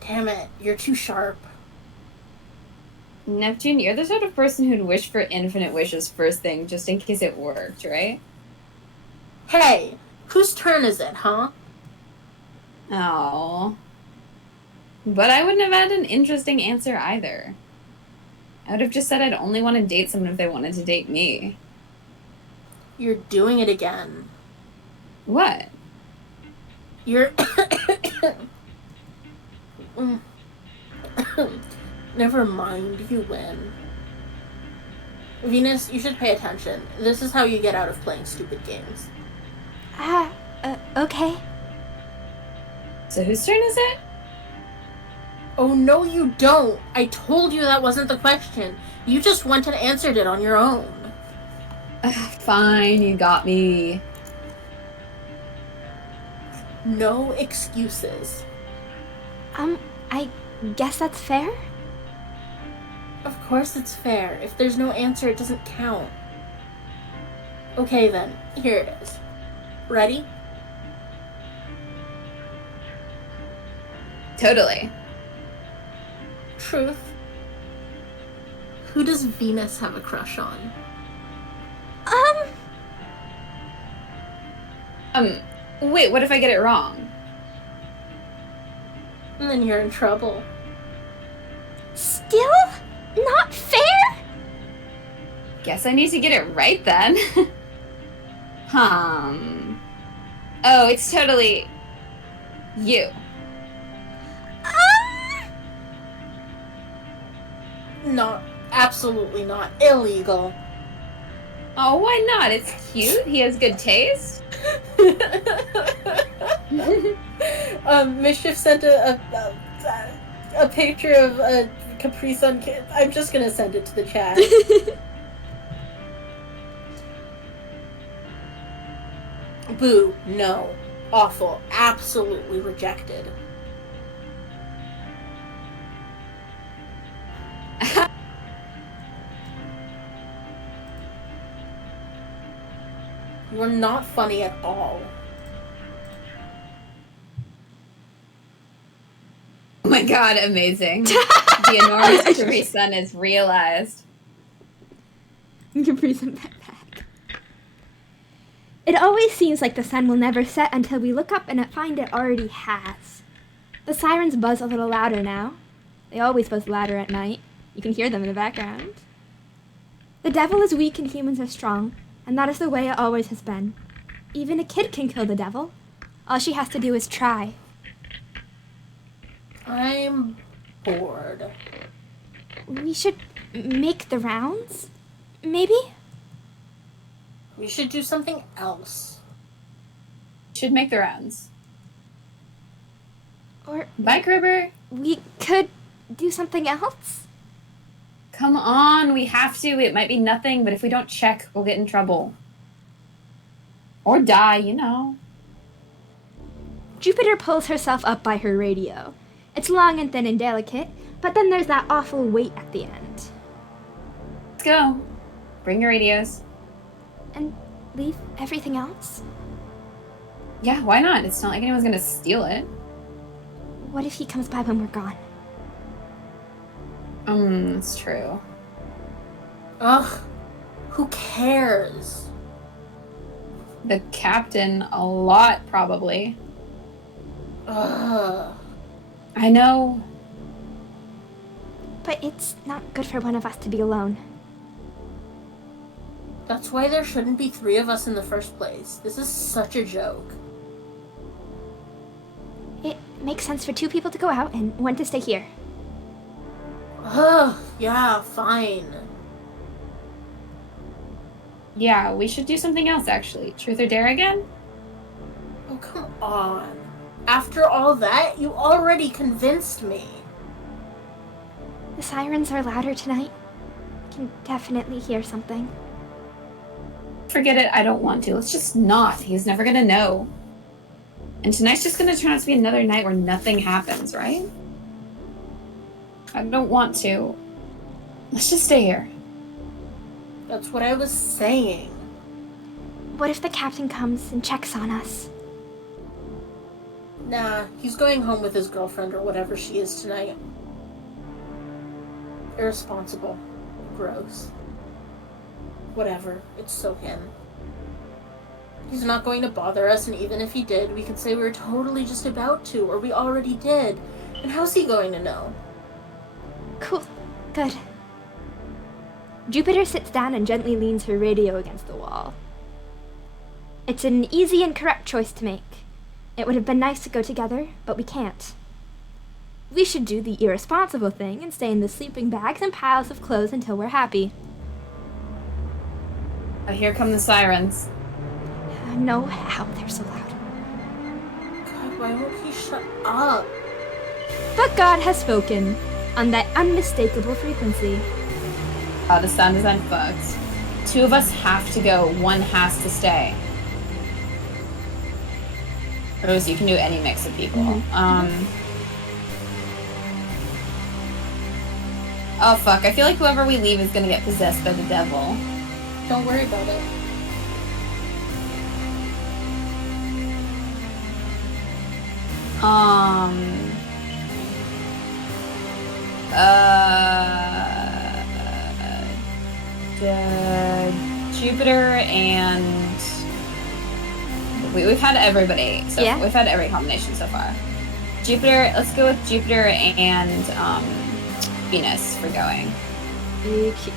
Damn it, you're too sharp. Neptune, you're the sort of person who'd wish for infinite wishes first thing just in case it worked, right? Hey, whose turn is it, huh? Oh. But I wouldn't have had an interesting answer either. I would have just said I'd only want to date someone if they wanted to date me. You're doing it again. What? You're... Never mind, you win. Venus, you should pay attention. This is how you get out of playing stupid games. Okay. So whose turn is it? Oh, no, you don't. I told you that wasn't the question. You just went and answered it on your own. Fine, you got me. No excuses. I guess that's fair? Of course it's fair. If there's no answer, it doesn't count. Okay then, here it is. Ready? Totally. Truth. Who does Venus have a crush on? Wait, what if I get it wrong? And then you're in trouble. Still not fair? Guess I need to get it right then. Oh, it's totally you. Not, absolutely not. Illegal. Oh, why not? It's cute. He has good taste. Mischief sent a picture of a Capri Sun kid. I'm just gonna send it to the chat. Boo. No. Awful. Absolutely rejected. You're not funny at all. Oh my god, amazing. The enormous Capri Sun is realized. Capri Sun backpack. It always seems like the sun will never set until we look up and find it already has. The sirens buzz a little louder now. They always buzz louder at night. You can hear them in the background. The devil is weak and humans are strong, and that is the way it always has been. Even a kid can kill the devil. All she has to do is try. I'm bored. We should make the rounds? Maybe? We should do something else. Should make the rounds. Or Bike River? we could do something else? Come on, we have to. It might be nothing, but if we don't check, we'll get in trouble. Or die, you know. Jupiter pulls herself up by her radio. It's long and thin and delicate, but then there's that awful weight at the end. Let's go. Bring your radios. And leave everything else? Yeah, why not? It's not like anyone's gonna steal it. What if he comes by when we're gone? That's true. Ugh. Who cares? The captain, a lot, probably. Ugh. I know. But it's not good for one of us to be alone. That's why there shouldn't be 3 of us in the first place. This is such a joke. It makes sense for 2 people to go out and 1 to stay here. Ugh. Yeah, fine. Yeah, we should do something else, actually. Truth or dare again? Oh, come on. After all that, you already convinced me. The sirens are louder tonight. I can definitely hear something. Forget it, I don't want to. Let's just not. He's never gonna know. And tonight's just gonna turn out to be another night where nothing happens, right? I don't want to. Let's just stay here. That's what I was saying. What if the captain comes and checks on us? Nah, he's going home with his girlfriend or whatever she is tonight. Irresponsible. Gross. Whatever. It's so him. He's not going to bother us, and even if he did, we could say we were totally just about to, or we already did. And how's he going to know? Cool. Good. Jupiter sits down and gently leans her radio against the wall. It's an easy and correct choice to make. It would have been nice to go together, but we can't. We should do the irresponsible thing and stay in the sleeping bags and piles of clothes until we're happy. Oh, here come the sirens. No, ow, they're so loud. God, why won't he shut up? But God has spoken on that unmistakable frequency. The sound design fucked. 2 of us have to go, 1 has to stay. Rose, you can do any mix of people. Oh fuck, I feel like whoever we leave is gonna get possessed by the devil. Don't worry about it. Jupiter and we've had everybody. So Yeah. We've had every combination so far. Jupiter, let's go with Jupiter and Venus for going. Okay.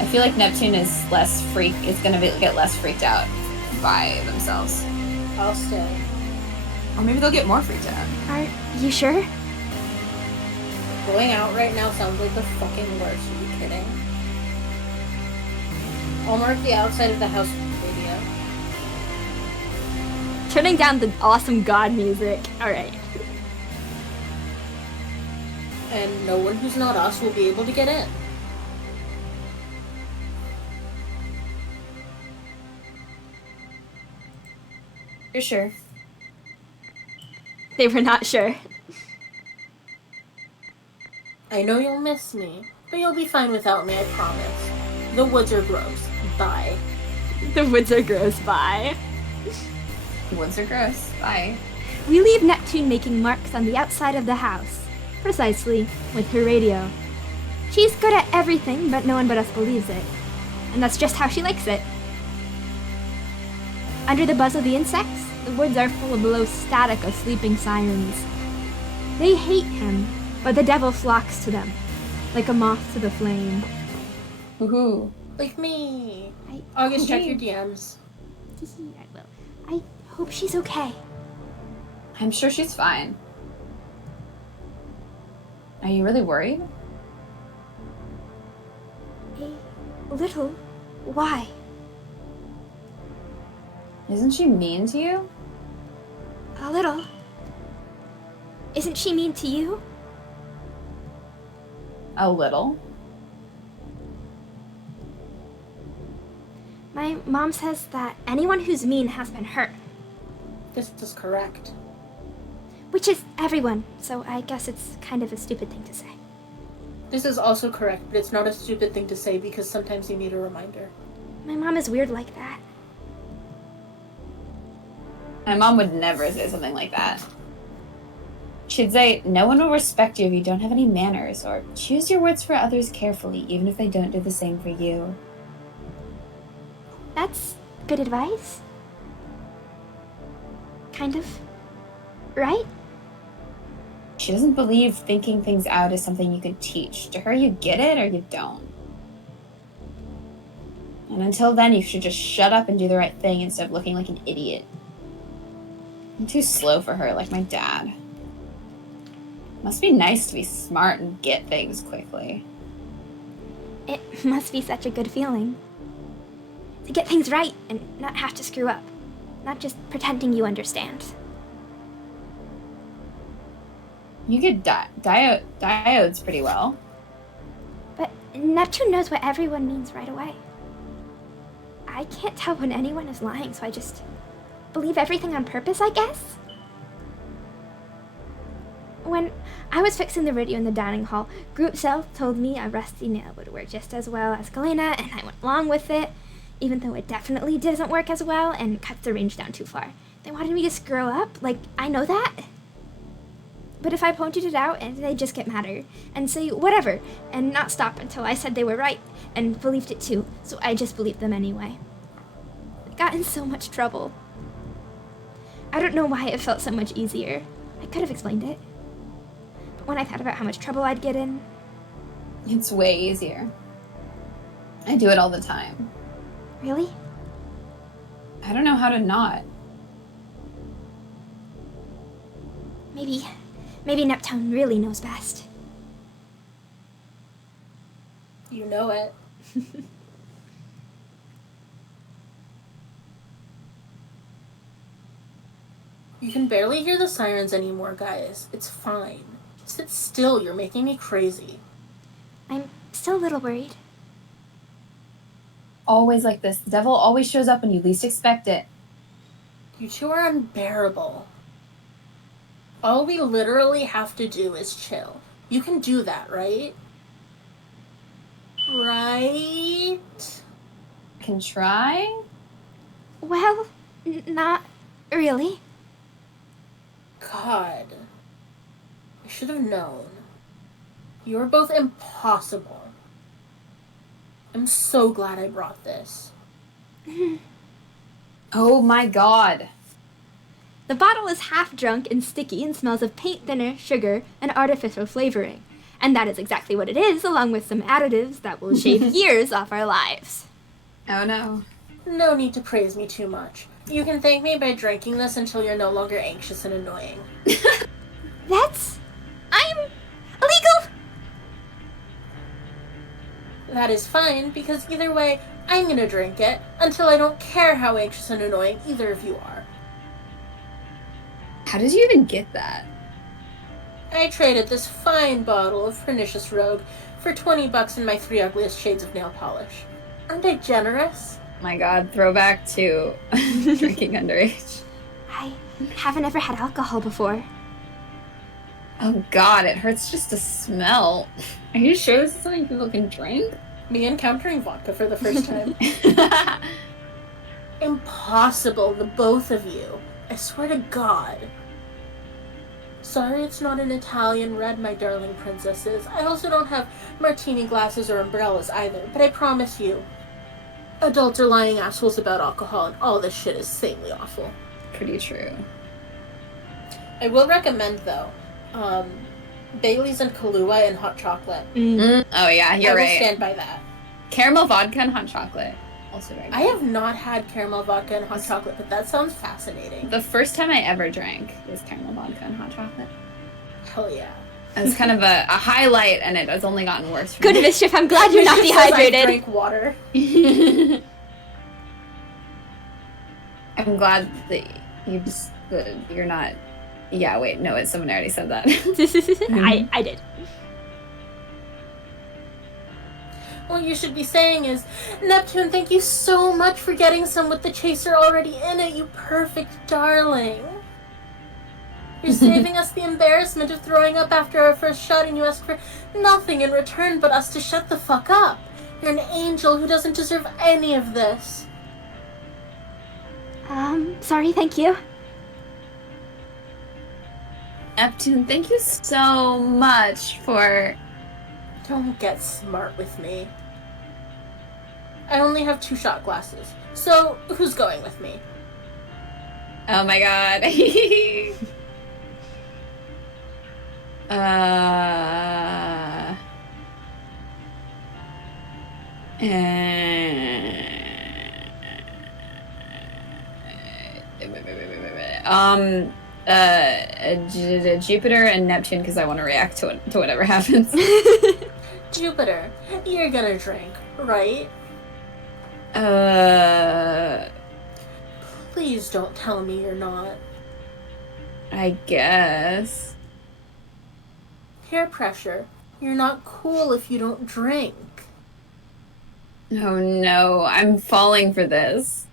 I feel like Neptune is gonna get less freaked out by themselves. I'll stay. Or maybe they'll get more freaked out. Are you sure? Going out right now sounds like the fucking worst. Are you kidding? I'll mark the outside of the house with the radio. Turning down the awesome God music. Alright. And no one who's not us will be able to get in. You're sure? They were not sure. I know you'll miss me, but you'll be fine without me, I promise. The woods are gross. Bye. The woods are gross. Bye. Woods are gross. Bye. We leave Neptune making marks on the outside of the house. Precisely, with her radio. She's good at everything, but no one but us believes it. And that's just how she likes it. Under the buzz of the insects, the woods are full of low static of sleeping sirens. They hate him, but the devil flocks to them, like a moth to the flame. Woohoo. Like me. I August, check hope- your DMs. I will. I hope she's okay. I'm sure she's fine. Are you really worried? A little. Why? Isn't she mean to you? A little. Isn't she mean to you? A little. My mom says that anyone who's mean has been hurt. This is correct. Which is everyone, so I guess it's kind of a stupid thing to say. This is also correct, but it's not a stupid thing to say because sometimes you need a reminder. My mom is weird like that. My mom would never say something like that. She'd say, no one will respect you if you don't have any manners, or choose your words for others carefully, even if they don't do the same for you. That's good advice. Kind of. Right? She doesn't believe thinking things out is something you can teach. To her, you get it or you don't. And until then, you should just shut up and do the right thing instead of looking like an idiot. I'm too slow for her, like my dad. Must be nice to be smart and get things quickly. It must be such a good feeling. To get things right and not have to screw up. Not just pretending you understand. You get diodes pretty well. But Neptune knows what everyone means right away. I can't tell when anyone is lying, so I just believe everything on purpose, I guess? When I was fixing the radio in the dining hall, Group Self told me a rusty nail would work just as well as Galena, and I went along with it, even though it definitely doesn't work as well and cuts the range down too far. They wanted me to screw up, like, I know that. But if I pointed it out, and they'd just get madder and say whatever, and not stop until I said they were right, and believed it too, so I just believed them anyway. I got in so much trouble. I don't know why it felt so much easier. I could have explained it. But when I thought about how much trouble I'd get in, It's way easier. I do it all the time. Really? I don't know how to not. Maybe Neptune really knows best. You know it. You can barely hear the sirens anymore, guys. It's fine. Sit still, you're making me crazy. I'm still a little worried. Always like this. The devil always shows up when you least expect it. You two are unbearable. All we literally have to do is chill. You can do that, right? Right? Can try? Well, not really. God. I should have known. You're both impossible. I'm so glad I brought this. Oh my god. The bottle is half drunk and sticky and smells of paint thinner, sugar, and artificial flavoring. And that is exactly what it is, along with some additives that will shave years off our lives. Oh no. No need to praise me too much. You can thank me by drinking this until you're no longer anxious and annoying. I'm illegal! That is fine, because either way, I'm gonna drink it until I don't care how anxious and annoying either of you are. How did you even get that? I traded this fine bottle of Pernicious Rogue for $20 and my 3 ugliest shades of nail polish. Aren't I generous? My god, throwback to drinking underage. I haven't ever had alcohol before. Oh god, it hurts just to smell. Are you sure this is something people can drink? Me encountering vodka for the first time. Impossible, the both of you. I swear to God. Sorry it's not an Italian red, my darling princesses. I also don't have martini glasses or umbrellas either, but I promise you, adults are lying assholes about alcohol and all this shit is insanely awful. Pretty true. I will recommend, though, Bailey's and Kahlua and hot chocolate. Oh yeah, you're I will right. stand by that. Caramel vodka and hot chocolate. Also very good. I have not had caramel vodka and hot chocolate, but that sounds fascinating. The first time I ever drank was caramel vodka and hot chocolate. Hell yeah. It was kind of a highlight, and it has only gotten worse from Good there. mischief, I'm glad you're not Says I dehydrated. drink water. I'm glad that you just that you're not. Yeah, wait, no, someone already said that. I did. What you should be saying is, Neptune, thank you so much for getting some with the chaser already in it, you perfect darling. You're saving us the embarrassment of throwing up after our first shot, and you ask for nothing in return but us to shut the fuck up. You're an angel who doesn't deserve any of this. Sorry, thank you. Neptune, thank you so much for. Don't get smart with me. I only have 2 shot glasses, so who's going with me? Oh my god. Jupiter and Neptune, because I want to react to whatever happens. Jupiter, you're gonna drink, right? Please don't tell me you're not. I guess. Peer pressure. You're not cool if you don't drink. Oh no, I'm falling for this.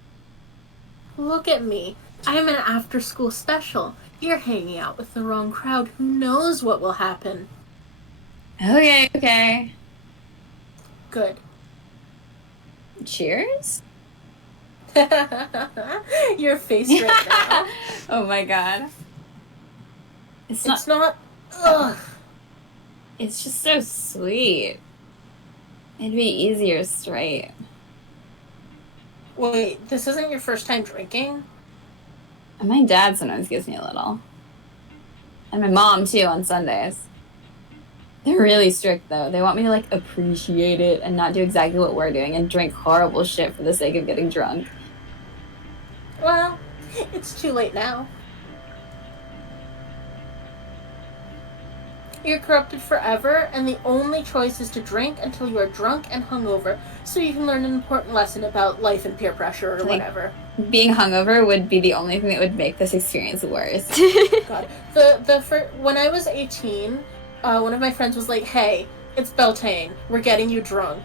Look at me. I'm an after-school special. You're hanging out with the wrong crowd. Who knows what will happen? Okay. Good. Cheers? Your face right now. Oh my god. It's not... Ugh. It's just so sweet. It'd be easier straight. Wait, this isn't your first time drinking? And my dad sometimes gives me a little. And my mom, too, on Sundays. They're really strict, though. They want me to, like, appreciate it and not do exactly what we're doing and drink horrible shit for the sake of getting drunk. Well, it's too late now. You're corrupted forever, and the only choice is to drink until you are drunk and hungover, so you can learn an important lesson about life and peer pressure or Like, whatever. Being hungover would be the only thing that would make this experience worse. God, when I was 18, one of my friends was like, "Hey, it's Beltane. We're getting you drunk."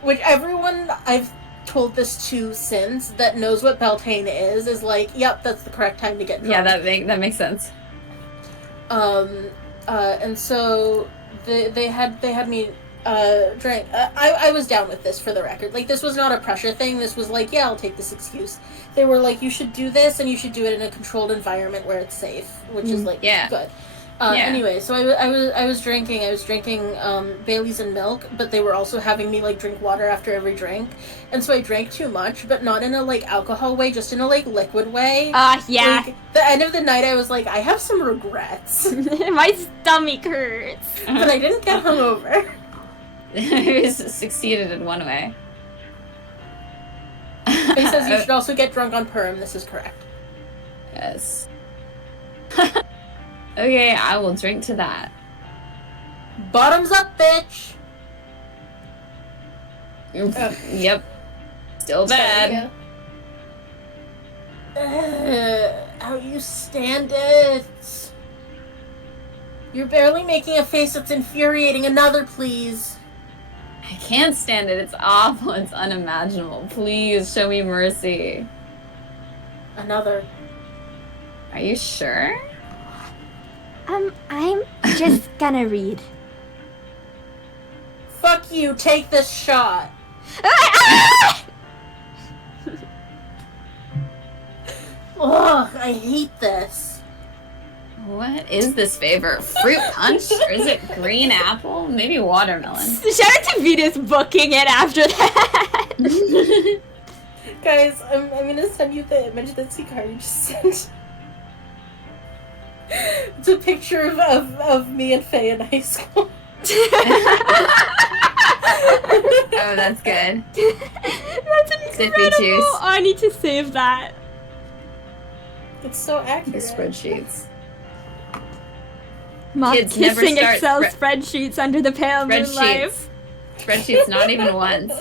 Which everyone I've told this to since that knows what Beltane is like, "Yep, that's the correct time to get drunk." Yeah, that makes sense. And so they had me drink. I was down with this, for the record. Like, this was not a pressure thing. This was like, yeah, I'll take this excuse. They were like, you should do this, and you should do it in a controlled environment where it's safe, which is like good. Anyway, so I was drinking Bailey's and milk, but they were also having me like drink water after every drink, and so I drank too much, but not in a like alcohol way, just in a like liquid way. Yeah. Like, the end of the night, I was like, I have some regrets, My stomach hurts. but I didn't get hungover. It was succeeded in one way. Faye says you should also get drunk on Perm. This is correct. Yes. Okay, I will drink to that. Bottoms up, bitch. Yep. Still bad. How you stand it? You're barely making a face that's infuriating. Another, please. I can't stand it. It's awful. It's unimaginable. Please show me mercy. Another. Are you sure? I'm just gonna read. Fuck you. Take this shot. Ugh, I hate this. What is this flavor? Fruit punch? Or is it green apple? Maybe watermelon. Shout out to Venus booking it after that. Guys, I'm gonna send you the image that Sikari just sent. It's a picture of me and Faye in high school. Oh, that's good. That's Sippy incredible. juice. Oh, I need to save that. It's so The accurate. spreadsheets. Moth Kids never kissing start Excel spreadsheets under the pale moonlight. Spreadsheets, not even once.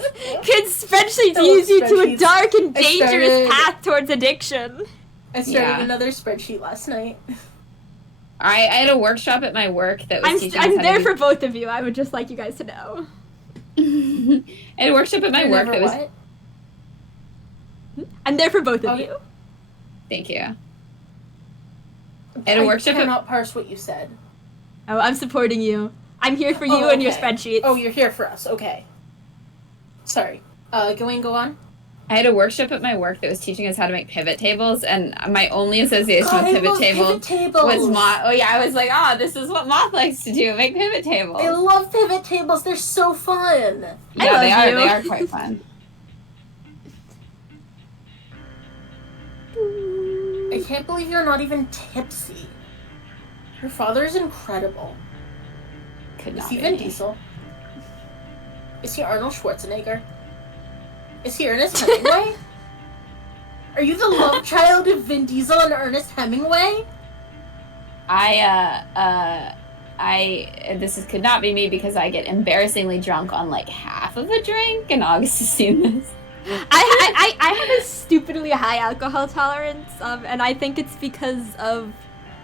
Kids, spreadsheets Oh, use you to a spreadsheets. dark and I dangerous started- path towards addiction. I started Yeah. another spreadsheet last night. I had a workshop at my work that was teaching us I'm how there to for both of you. I would just like you guys to know. I had a workshop at my You're work never that was... what? I'm there for both of Oh, you. Thank you. At a workshop I cannot parse what you said. Oh, I'm supporting you. I'm here for you Oh, and your okay. spreadsheets. Oh, you're here for us. Okay. Sorry. Gawain, go on. I had a workshop at my work that was teaching us how to make pivot tables, and my only association God, with I love pivot tables. was Moth. Oh yeah, I was like, this is what Moth likes to do, make pivot tables. I love pivot tables. They're so fun. Yeah, I they love are. you. They are quite fun. I can't believe you're not even tipsy. Your father is incredible. Could Is not he be Vin me. Diesel? Is he Arnold Schwarzenegger? Is he Ernest Hemingway? Are you the love child of Vin Diesel and Ernest Hemingway? This could not be me because I get embarrassingly drunk on like half of a drink, and August has seen this. I have a stupidly high alcohol tolerance, and I think it's because of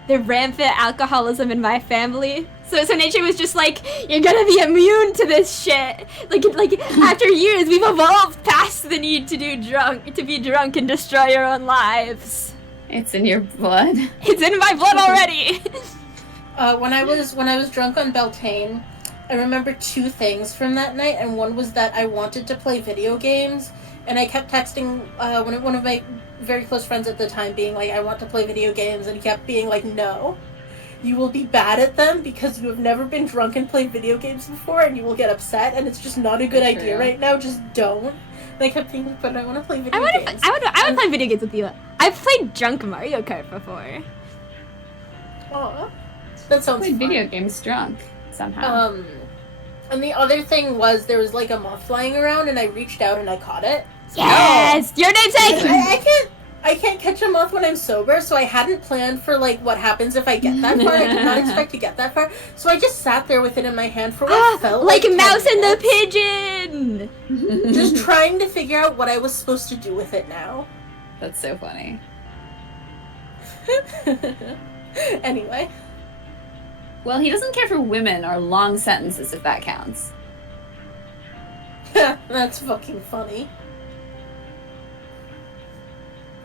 the rampant alcoholism in my family. So nature was just like, you're gonna be immune to this shit. Like after years, we've evolved past the need to be drunk and destroy your own lives. It's in your blood. It's in my blood already. When I was drunk on Beltane, I remember two things from that night, and one was that I wanted to play video games, and I kept texting one of my very close friends at the time, being like, I want to play video games, and he kept being like, no. You will be bad at them because you have never been drunk and played video games before, and you will get upset, and it's just not a good idea True. right now. Just don't. And I kept thinking, but I want to play video games. I would play video games with you. I've played drunk Mario Kart before. Aw. That sounds Played fun. video games drunk. somehow. And the other thing was there was like a moth flying around, and I reached out and I caught it. Yes! Your namesake! I can't catch a moth when I'm sober, so I hadn't planned for like what happens if I get that far. I did not expect to get that far, so I just sat there with it in my hand for what felt like 10 Mouse and the minutes, Pigeon! just trying to figure out what I was supposed to do with it now. That's so funny. Anyway. Well, he doesn't care for women or long sentences, if that counts. That's fucking funny.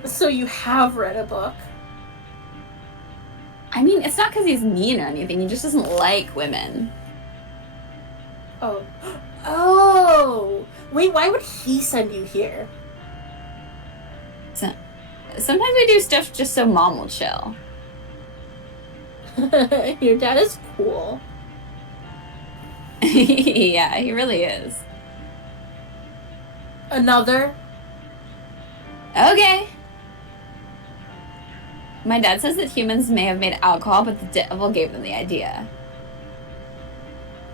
So you have read a book? I mean, it's not because he's mean or anything. He just doesn't like women. Oh. Oh! Wait, why would he send you here? So, sometimes we do stuff just so Mom will chill. Your dad is cool. Yeah, he really is. Another? Okay. My dad says that humans may have made alcohol, but the devil gave them the idea.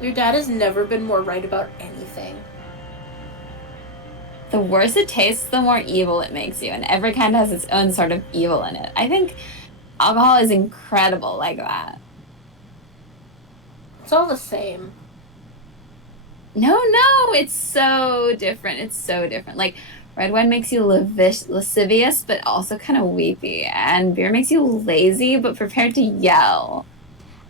Your dad has never been more right about anything. The worse it tastes, the more evil it makes you, and every kind has its own sort of evil in it. I think alcohol is incredible like that. It's all the same. No, it's so different. It's so different. Like, red wine makes you lascivious, but also kind of weepy. And beer makes you lazy, but prepared to yell.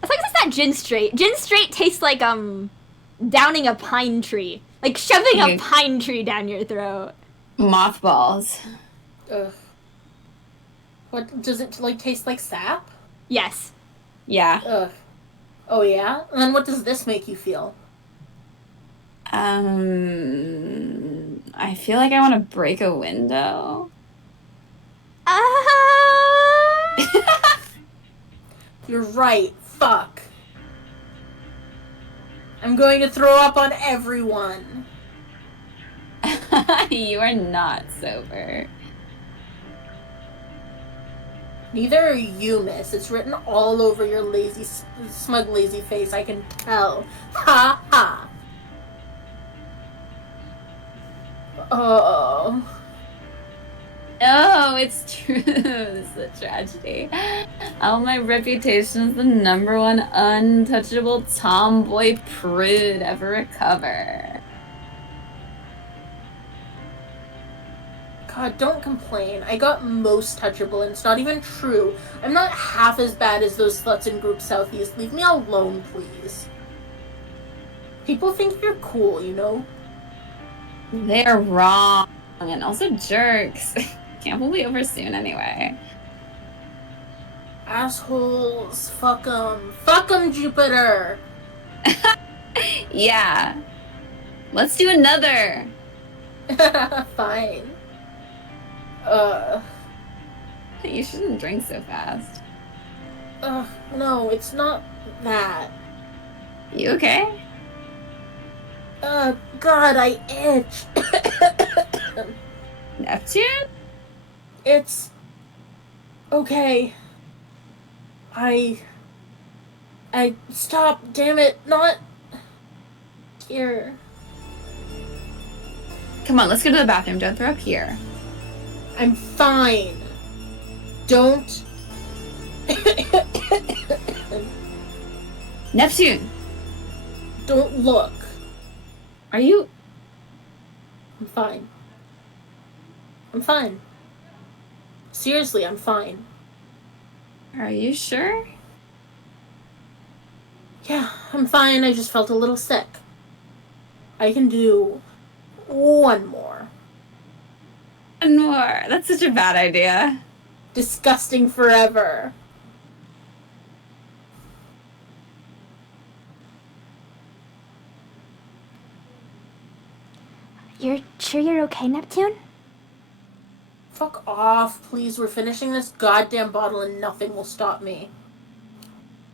As long as it's not gin straight. Gin straight tastes like, downing a pine tree. Like shoving a pine tree down your throat. Mothballs. Ugh. What, does it, like, taste like sap? Yes. Yeah. Ugh. Oh, yeah? And then what does this make you feel? I feel like I want to break a window. You're right. Fuck. I'm going to throw up on everyone. You are not sober. Neither are you, miss. It's written all over your lazy, smug, lazy face. I can tell. Ha ha. Oh. No, it's true. This is a tragedy. Oh, my reputation as the #1 untouchable tomboy prude ever recover. God, don't complain. I got most touchable, and it's not even true. I'm not half as bad as those sluts in Group Southeast. Leave me alone, please. People think you're cool, you know? They're wrong. And also jerks. Camp will be over soon anyway. Assholes. Fuck 'em. Fuck 'em, Jupiter! Yeah. Let's do another. Fine. You shouldn't drink so fast. No, it's not that. You okay? God, I itch. Neptune? It's... okay. I... Stop, damn it, not... here. Come on, let's go to the bathroom. Don't throw up here. I'm fine. Don't... Neptune! Don't look. Are you... I'm fine. I'm fine. Seriously, I'm fine. Are you sure? Yeah, I'm fine. I just felt a little sick. I can do one more. One more. That's such a bad idea. Disgusting forever. You're sure you're okay, Neptune? Fuck off, please. We're finishing this goddamn bottle and nothing will stop me.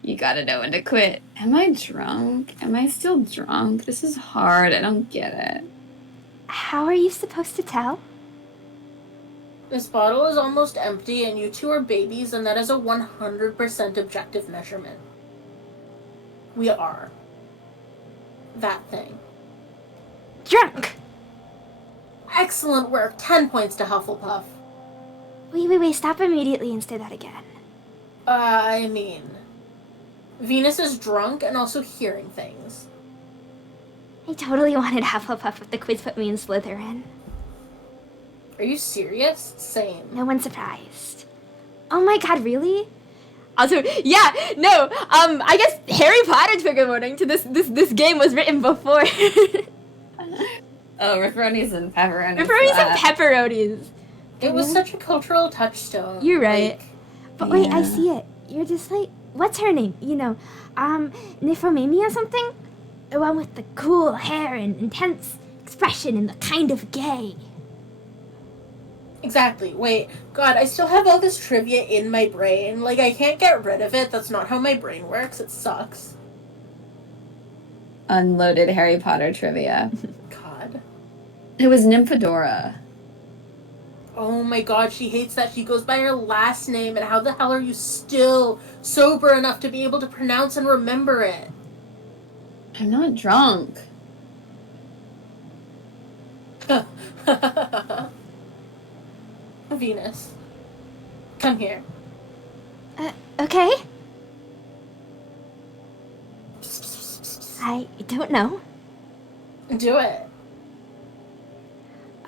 You gotta know when to quit. Am I drunk? Am I still drunk? This is hard. I don't get it. How are you supposed to tell? This bottle is almost empty and you two are babies, and that is a 100% objective measurement. We are. That thing. Drunk! Excellent work. 10 points to Hufflepuff. Wait, stop immediately and say that again. I mean, Venus is drunk and also hearing things. I totally wanted Hufflepuff if the quiz put me in Slytherin. Are you serious? Same. No one's surprised. Oh my god, really? Also, yeah, no, I guess Harry Potter trigger warning to this game was written before. Oh, ripperonis and pepperonis. Pepperonis and pepperonis. It was such a cultural touchstone. You're right. Like, But wait, I Yeah. see it. You're just like, what's her name? You know, Nymphomania something? The one with the cool hair and intense expression and the kind of gay. exactly. Wait, God, I still have all this trivia in my brain. Like, I can't get rid of it. That's not how my brain works. It sucks. Unloaded Harry Potter trivia. God. It was Nymphadora. Oh my God, she hates that she goes by her last name, and how the hell are you still sober enough to be able to pronounce and remember it? I'm not drunk. Venus. Come here. Okay? I don't know. Do it.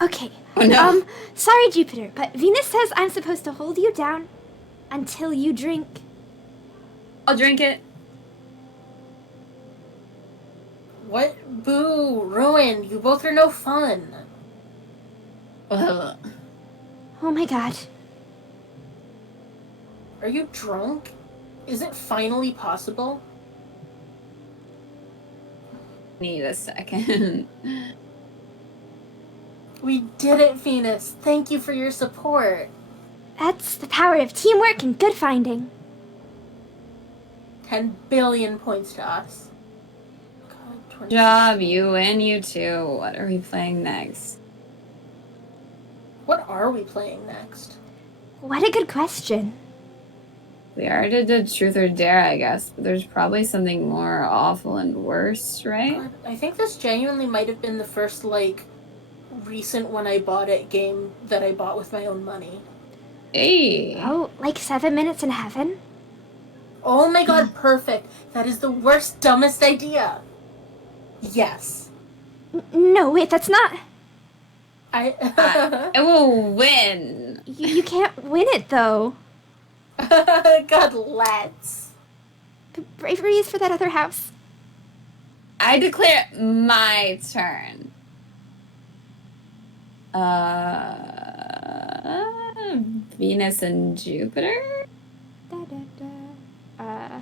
Okay. Oh no. Sorry, Jupiter, but Venus says I'm supposed to hold you down until you drink. I'll drink it. What? Boo. Ruin. You both are no fun. Ugh. Oh my god. Are you drunk? Is it finally possible? Need a second. We did it, Venus. Thank you for your support. That's the power of teamwork and good finding. 10 billion points to us. God, 26. Job, you win, you too. What are we playing next? What are we playing next? What a good question. We already did Truth or Dare, I guess, but there's probably something more awful and worse, right? God, I think this genuinely might have been the first, like, recent when I bought it game that I bought with my own money. Hey. Oh, like 7 minutes in heaven? Oh my God, perfect. That is the worst, dumbest idea. Yes. No, wait, that's not. I will win. You can't win it, though. God, let's. Bravery is for that other house. I declare my turn. Venus and Jupiter? Da, da, da.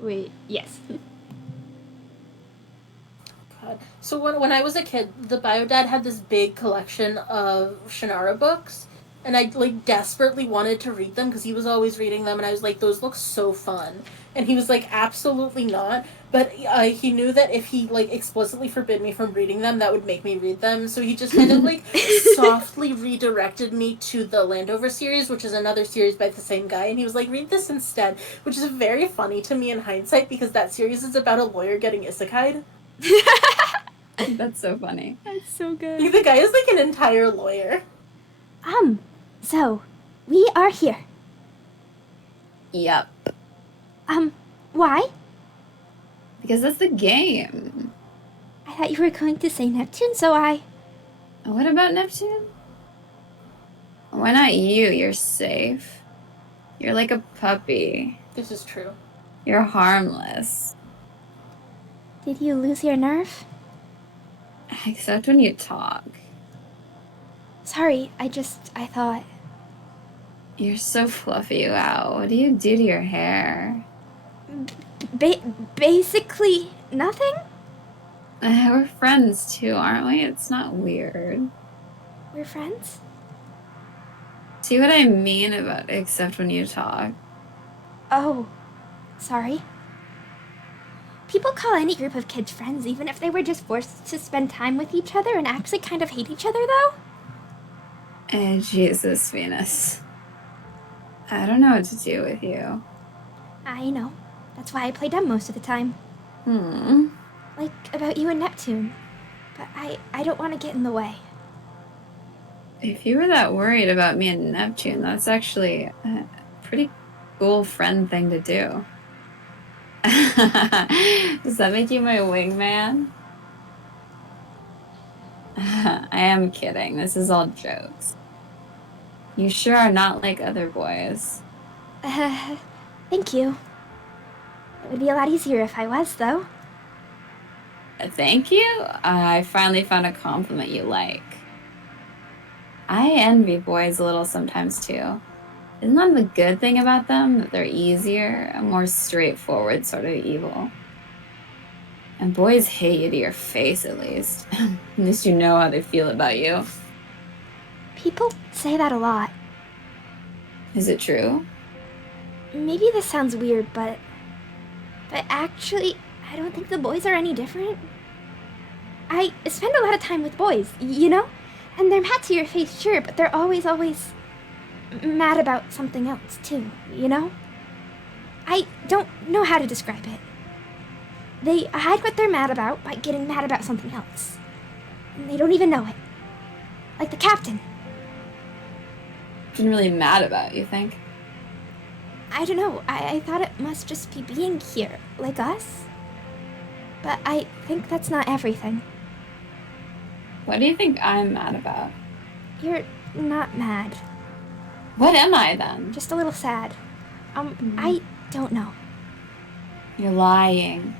Wait, yes. God. So when I was a kid, the bio dad had this big collection of Shannara books, and I like desperately wanted to read them because he was always reading them, and I was like, those look so fun. And he was like, absolutely not. But he knew that if he like explicitly forbid me from reading them, that would make me read them. So he just kind of like softly redirected me to the Landover series, which is another series by the same guy. And he was like, read this instead, which is very funny to me in hindsight because that series is about a lawyer getting isekai'd. That's so funny. That's so good. The guy is like an entire lawyer. So, we are here. Yep. Why? Because that's the game. I thought you were going to say Neptune, so I... What about Neptune? Why not you? You're safe. You're like a puppy. This is true. You're harmless. Did you lose your nerve? Except when you talk. Sorry, I thought... You're so fluffy, wow. What do you do to your hair? Basically, nothing? We're friends too, aren't we? It's not weird. We're friends? See what I mean about except when you talk? Oh, sorry. People call any group of kids friends, even if they were just forced to spend time with each other and actually kind of hate each other, though? Jesus, Venus. I don't know what to do with you. I know. That's why I play dumb most of the time. Like, about you and Neptune. But I don't want to get in the way. If you were that worried about me and Neptune, that's actually a pretty cool friend thing to do. Does that make you my wingman? I am kidding. This is all jokes. You sure are not like other boys. Thank you. It would be a lot easier if I was, though. Thank you? I finally found a compliment you like. I envy boys a little sometimes, too. Isn't that the good thing about them? That they're easier, a more straightforward sort of evil. And boys hate you to your face, at least. At least you know how they feel about you. People say that a lot. Is it true? Maybe this sounds weird, but actually, I don't think the boys are any different. I spend a lot of time with boys, you know? And they're mad to your face, sure, but they're always mad about something else, too, you know? I don't know how to describe it. They hide what they're mad about by getting mad about something else. And they don't even know it. Like the captain. Been really mad about, you think? I don't know. I thought it must just be being here, like us. But I think that's not everything. What do you think I'm mad about? You're not mad. What am I, then? Just a little sad. I don't know. You're lying.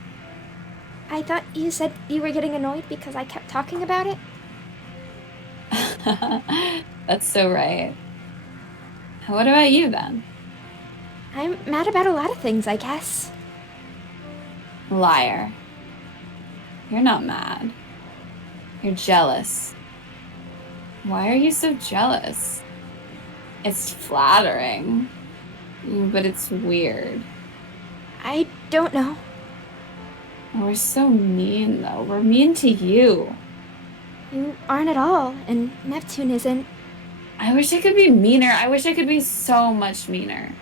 I thought you said you were getting annoyed because I kept talking about it. That's so right. What about you, then? I'm mad about a lot of things, I guess. Liar. You're not mad. You're jealous. Why are you so jealous? It's flattering, but it's weird. I don't know. We're so mean, though. We're mean to you. You aren't at all, and Neptune isn't. I wish I could be meaner. I wish I could be so much meaner.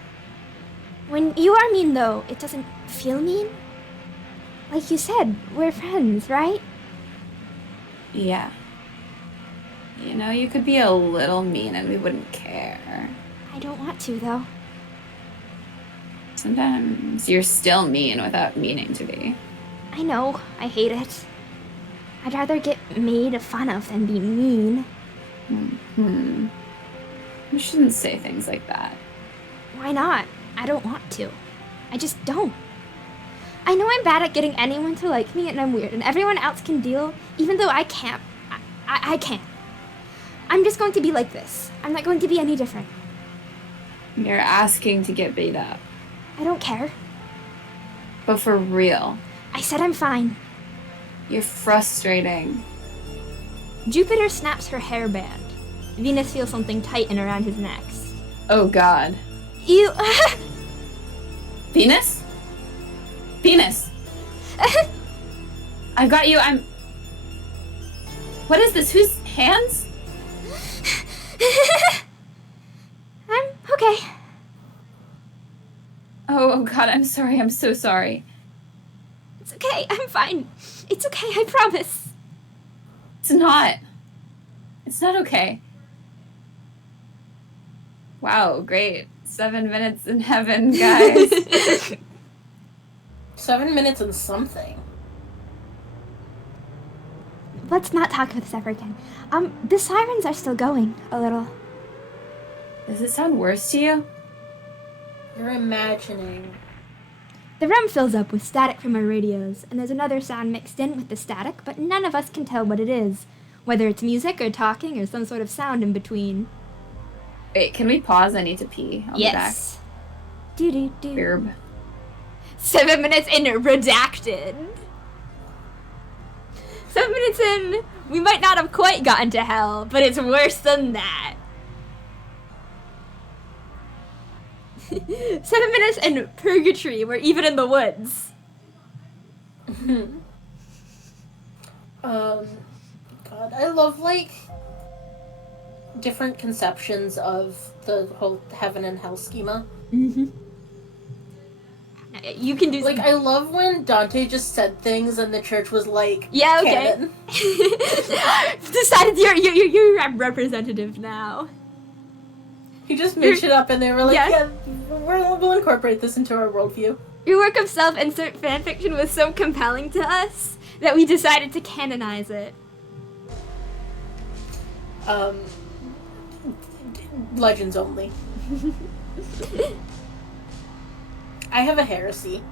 When you are mean, though, it doesn't feel mean. Like you said, we're friends, right? Yeah. You know, you could be a little mean and we wouldn't care. I don't want to, though. Sometimes you're still mean without meaning to be. I know, I hate it. I'd rather get made fun of than be mean. You shouldn't say things like that. Why not? I don't want to. I just don't. I know I'm bad at getting anyone to like me and I'm weird and everyone else can deal, even though I can't. I can't. I'm just going to be like this. I'm not going to be any different. You're asking to get beat up. I don't care. But for real. I said I'm fine. You're frustrating. Jupiter snaps her hairband. Venus feels something tighten around his neck. Oh god. You... Venus? Venus! I've got you, What is this? Whose hands? I'm okay. Oh god, I'm sorry. I'm so sorry. It's okay, I'm fine. It's okay, I promise. It's not. It's not okay. Wow, great. 7 minutes in heaven, guys. 7 minutes and something. Let's not talk about this ever again. The sirens are still going, a little. Does it sound worse to you? You're imagining. The room fills up with static from our radios, and there's another sound mixed in with the static, but none of us can tell what it is. Whether it's music or talking or some sort of sound in between. Wait, can we pause? I need to pee. I'll Yes. Do-do-do. be back. 7 minutes in, redacted. 7 minutes in, we might not have quite gotten to hell, but it's worse than that. 7 minutes in purgatory, we're even in the woods. God, I love, like, different conceptions of the whole heaven and hell schema. Mm-hmm. You can do Like, I love when Dante just said things and the church was like, yeah, okay. canon. Decided you're a representative now. He just made shit up and they were like, Yeah. yeah, we'll incorporate this into our worldview. Your work of self-insert fanfiction was so compelling to us that we decided to canonize it. Legends only. I have a heresy.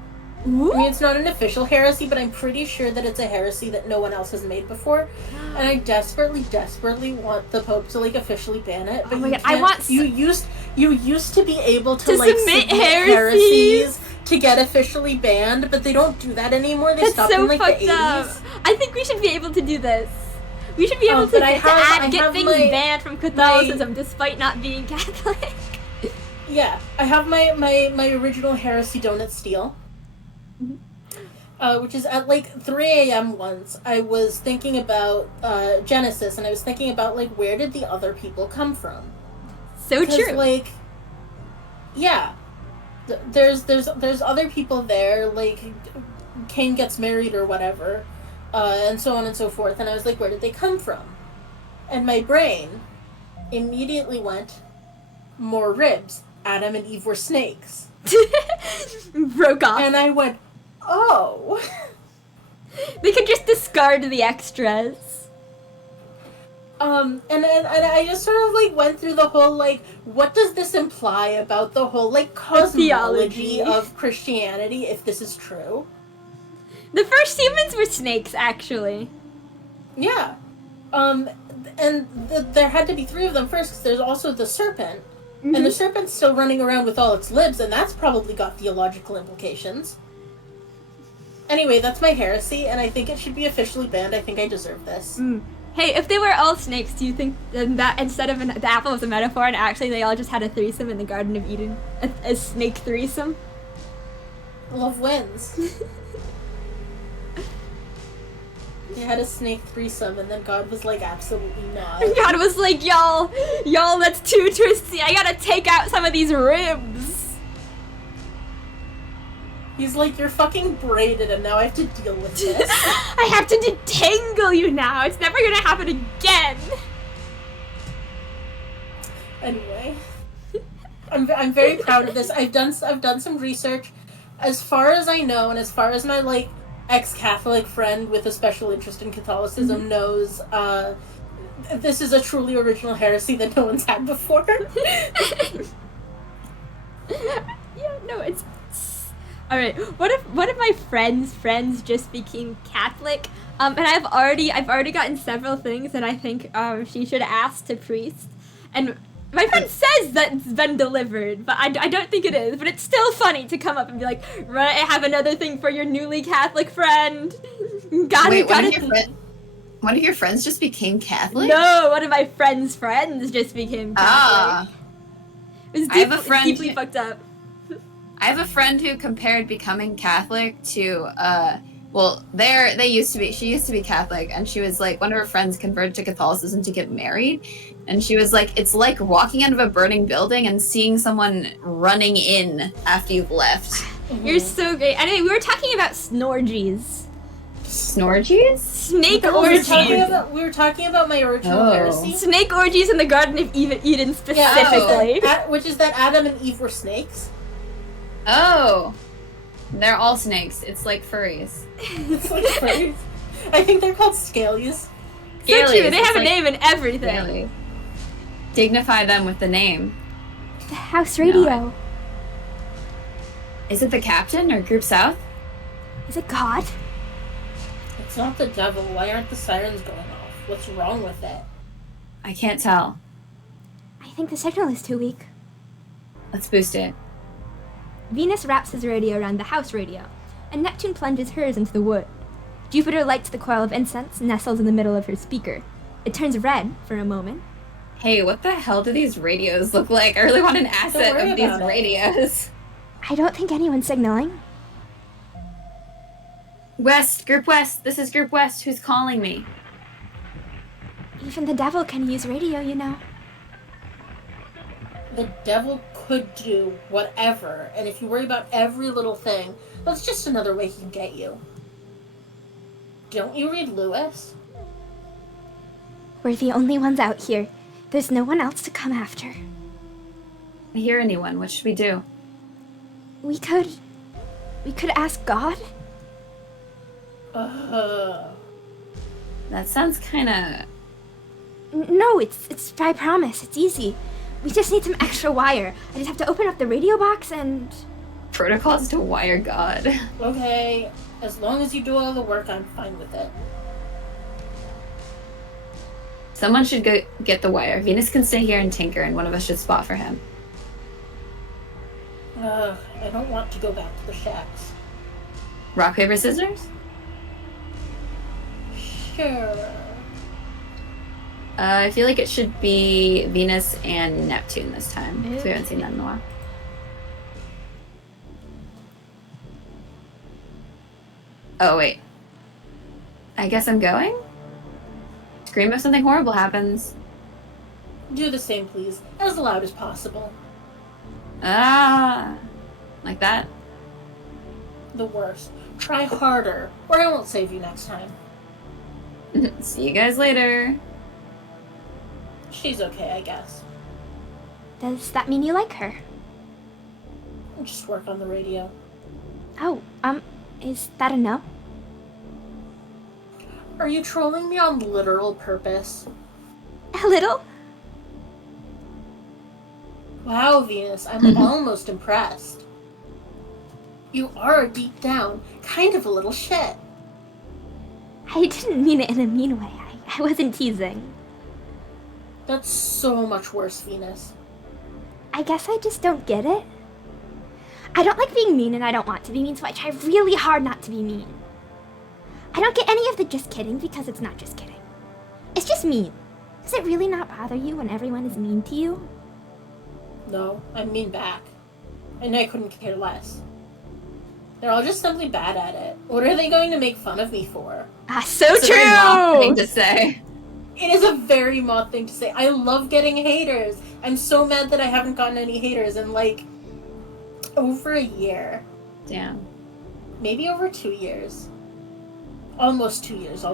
Ooh. I mean, it's not an official heresy, but I'm pretty sure that it's a heresy that no one else has made before. And I desperately, desperately want the Pope to, like, officially ban it. But Oh my you God, I can't- want You used to be able to like, submit submit heresies to get officially banned, but they don't do that anymore. They That's stopped so in, like, fucked the 80s. up. I think we should be able to do this. We should be able to but I get have things my- banned from Catholicism despite not being Catholic. Yeah, I have my original heresy donut steal. Which is at like 3 a.m. once, I was thinking about Genesis, and I was thinking about, like, where did the other people come from? So true. Like, yeah, there's other people there, like, Cain gets married or whatever, and so on and so forth, and I was like, where did they come from? And my brain immediately went, more ribs. Adam and Eve were snakes. Broke off. And I went, oh. They could just discard the extras. And I just sort of, like, went through the whole, like, what does this imply about the whole, like, cosmology theology. of Christianity, if this is true? The first humans were snakes, actually. Yeah. And there had to be 3 of them first, because there's also the serpent. Mm-hmm. And the serpent's still running around with all its libs, and that's probably got theological implications. Anyway, that's my heresy, and I think it should be officially banned. I think I deserve this. Hey, if they were all snakes, do you think that instead of the apple was a metaphor and actually they all just had a threesome in the Garden of Eden? A snake threesome? Love wins. They had a snake threesome, and then God was like, absolutely not. God was like, y'all, that's too twisty. I gotta take out some of these ribs. He's like, you're fucking braided, and now I have to deal with this. I have to detangle you now. It's never gonna happen again. Anyway, I'm very proud of this. I've done some research. As far as I know, and as far as my, like, ex-Catholic friend with a special interest in Catholicism knows, this is a truly original heresy that no one's had before. Yeah, no, it's alright. What if my friends just became Catholic? And I've already gotten several things that I think she should ask to priest. And my friend says that it's been delivered, but I don't think it is. But it's still funny to come up and be like, right, I have another thing for your newly Catholic friend. Wait, one of your friends just became Catholic? No, one of my friends' friends just became Catholic. It was I have a friend deeply who- fucked up. I have a friend who compared becoming Catholic to, she used to be Catholic, and she was like, one of her friends converted to Catholicism to get married, and she was like, it's like walking out of a burning building and seeing someone running in after you've left. You're so great. Anyway, we were talking about snorgies. Snorgies? Snake We orgies. were talking about my original heresy. Snake orgies in the Garden of Eden specifically. Which is that Adam and Eve were snakes. Oh. They're all snakes. It's like furries. It's like furries. I think they're called scalies. So true. Scalies, They have it's a name and everything. Scalies. Dignify them with the name. The house radio. Is it the captain or Group South? Is it God? It's not the devil. Why aren't the sirens going off? What's wrong with it? I can't tell. I think the signal is too weak. Let's boost it. Venus wraps his radio around the house radio, and Neptune plunges hers into the wood. Jupiter lights the coil of incense nestled in the middle of her speaker. It turns red for a moment. Hey, what the hell do these radios look like? I really want an asset worry of these about it. radios. I don't think anyone's signaling. West, Group West. This is Group West. Who's calling me? Even the devil can use radio, you know. The devil could do whatever, and if you worry about every little thing, that's just another way he can get you. Don't you read Lewis? We're the only ones out here. There's no one else to come after. I hear anyone. What should we do? We could ask God? That sounds kinda... No, it's I promise. It's easy. We just need some extra wire. I just have to open up the radio box and... Protocols to wire God. Okay, as long as you do all the work, I'm fine with it. Someone should go get the wire. Venus can stay here and tinker, and one of us should spot for him. I don't want to go back to the shacks. Rock, paper, scissors? Sure. I feel like it should be Venus and Neptune this time, because we haven't seen that in a while. Oh, wait. I guess I'm going? Scream if something horrible happens. Do the same, please. As loud as possible. Ah, like that? The worst. Try harder, or I won't save you next time. See you guys later. She's okay, I guess. Does that mean you like her? Just work on the radio. Oh, is that a no? Are you trolling me on literal purpose? A little? Wow, Venus, I'm almost impressed. You are, deep down, kind of a little shit. I didn't mean it in a mean way. I wasn't teasing. That's so much worse, Venus. I guess I just don't get it. I don't like being mean and I don't want to be mean, so I try really hard not to be mean. I don't get any of the just kidding because it's not just kidding. It's just mean. Does it really not bother you when everyone is mean to you? No, I'm mean back. And I couldn't care less. They're all just simply bad at it. What are they going to make fun of me for? Ah, so It's a very mock true! thing to say. It is a very mod thing to say. I love getting haters. I'm so mad that I haven't gotten any haters in, like, over a year. Damn. Maybe over 2 years. Almost 2 years.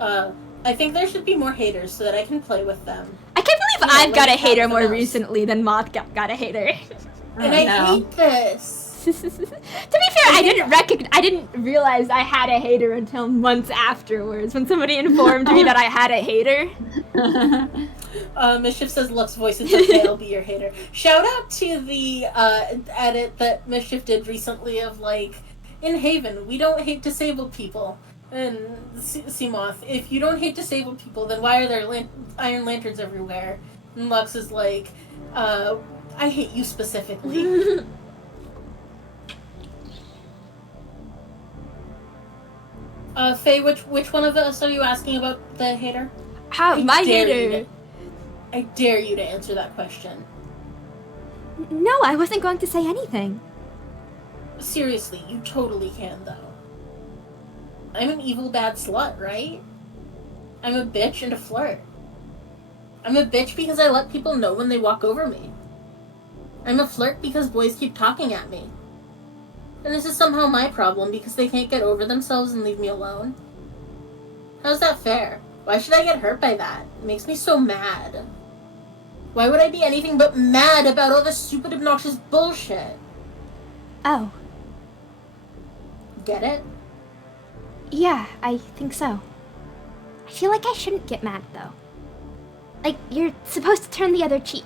I think there should be more haters so that I can play with them. I can't believe Yeah, I've got a like hater everyone more else. recently than Moth got a hater. And I hate this. To be fair, I didn't realize I had a hater until months afterwards when somebody informed me that I had a hater. Mischief says Lux's voice is okay, I'll be your hater. Shout out to the edit that Mischief did recently of, like, in Haven, we don't hate disabled people. And Seamoth, if you don't hate disabled people, then why are there Iron Lanterns everywhere? And Lux is like, I hate you specifically. Faye, which one of us are you asking about the hater? My hater. I dare you to answer that question. No, I wasn't going to say anything. Seriously, you totally can, though. I'm an evil bad slut, right? I'm a bitch and a flirt. I'm a bitch because I let people know when they walk over me. I'm a flirt because boys keep talking at me. And this is somehow my problem because they can't get over themselves and leave me alone. How's that fair? Why should I get hurt by that? It makes me so mad. Why would I be anything but mad about all this stupid, obnoxious bullshit? Oh, Get it? yeah, I think so. I feel like I shouldn't get mad, though. Like, you're supposed to turn the other cheek.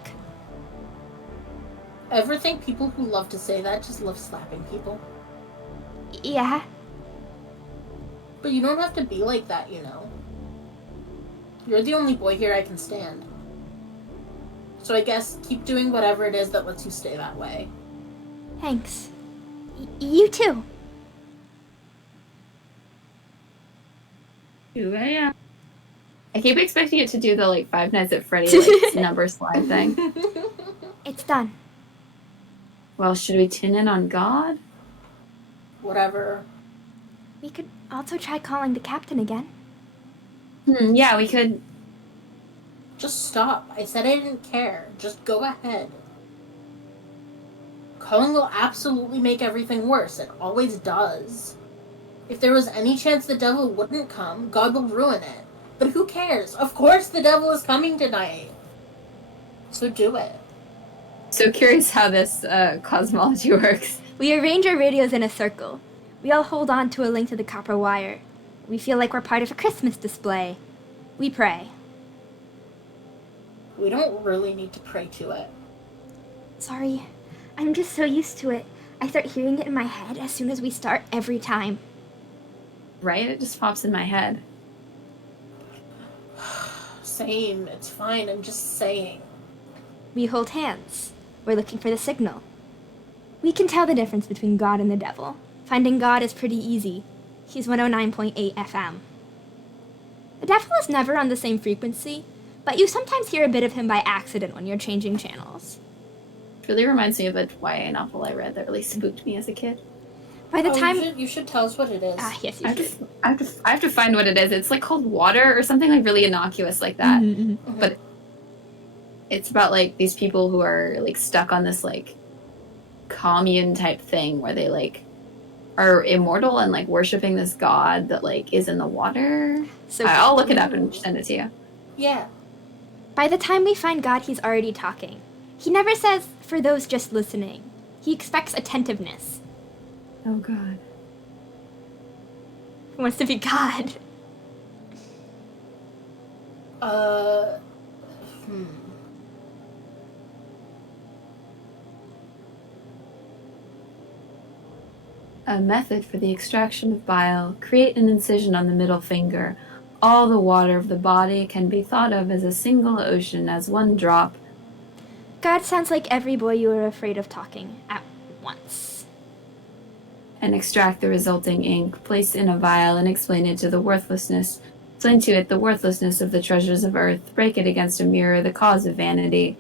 Ever think people who love to say that just love slapping people? Yeah. But you don't have to be like that, you know. You're the only boy here I can stand. So I guess keep doing whatever it is that lets you stay that way. Thanks. You too. 2 a.m. I keep expecting it to do the, like, Five Nights at Freddy's, like, number slide thing. It's done. Well, should we tune in on God? Whatever. We could also try calling the captain again. Yeah, we could. Just stop. I said I didn't care. Just go ahead. Calling will absolutely make everything worse. It always does. If there was any chance the devil wouldn't come, God will ruin it. But who cares? Of course the devil is coming tonight. So do it. So curious how this cosmology works. We arrange our radios in a circle. We all hold on to a link to the copper wire. We feel like we're part of a Christmas display. We pray. We don't really need to pray to it. Sorry, I'm just so used to it. I start hearing it in my head as soon as we start every time. Right? It just pops in my head. Same, it's fine, I'm just saying. We hold hands. We're looking for the signal. We can tell the difference between God and the devil. Finding God is pretty easy. He's 109.8 FM. The devil is never on the same frequency, but you sometimes hear a bit of him by accident when you're changing channels. It really reminds me of a YA novel I read that really spooked me as a kid. By the time... You should tell us what it is. Yes, you should. I have to find what it is. It's like called Water or something like really innocuous like that. Mm-hmm. But it's about like these people who are like stuck on this like commune type thing where they like are immortal and like worshiping this god that like is in the water. So I'll look it up and send it to you. Yeah. By the time we find God, he's already talking. He never says, for those just listening. He expects attentiveness. Oh god. He wants to be God. A method for the extraction of bile. Create an incision on the middle finger. All the water of the body can be thought of as a single ocean, as one drop. God sounds like every boy you were afraid of talking at once. And extract the resulting ink. Place in a vial and explain it to the worthlessness. Explain to it the worthlessness of the treasures of earth. Break it against a mirror, the cause of vanity.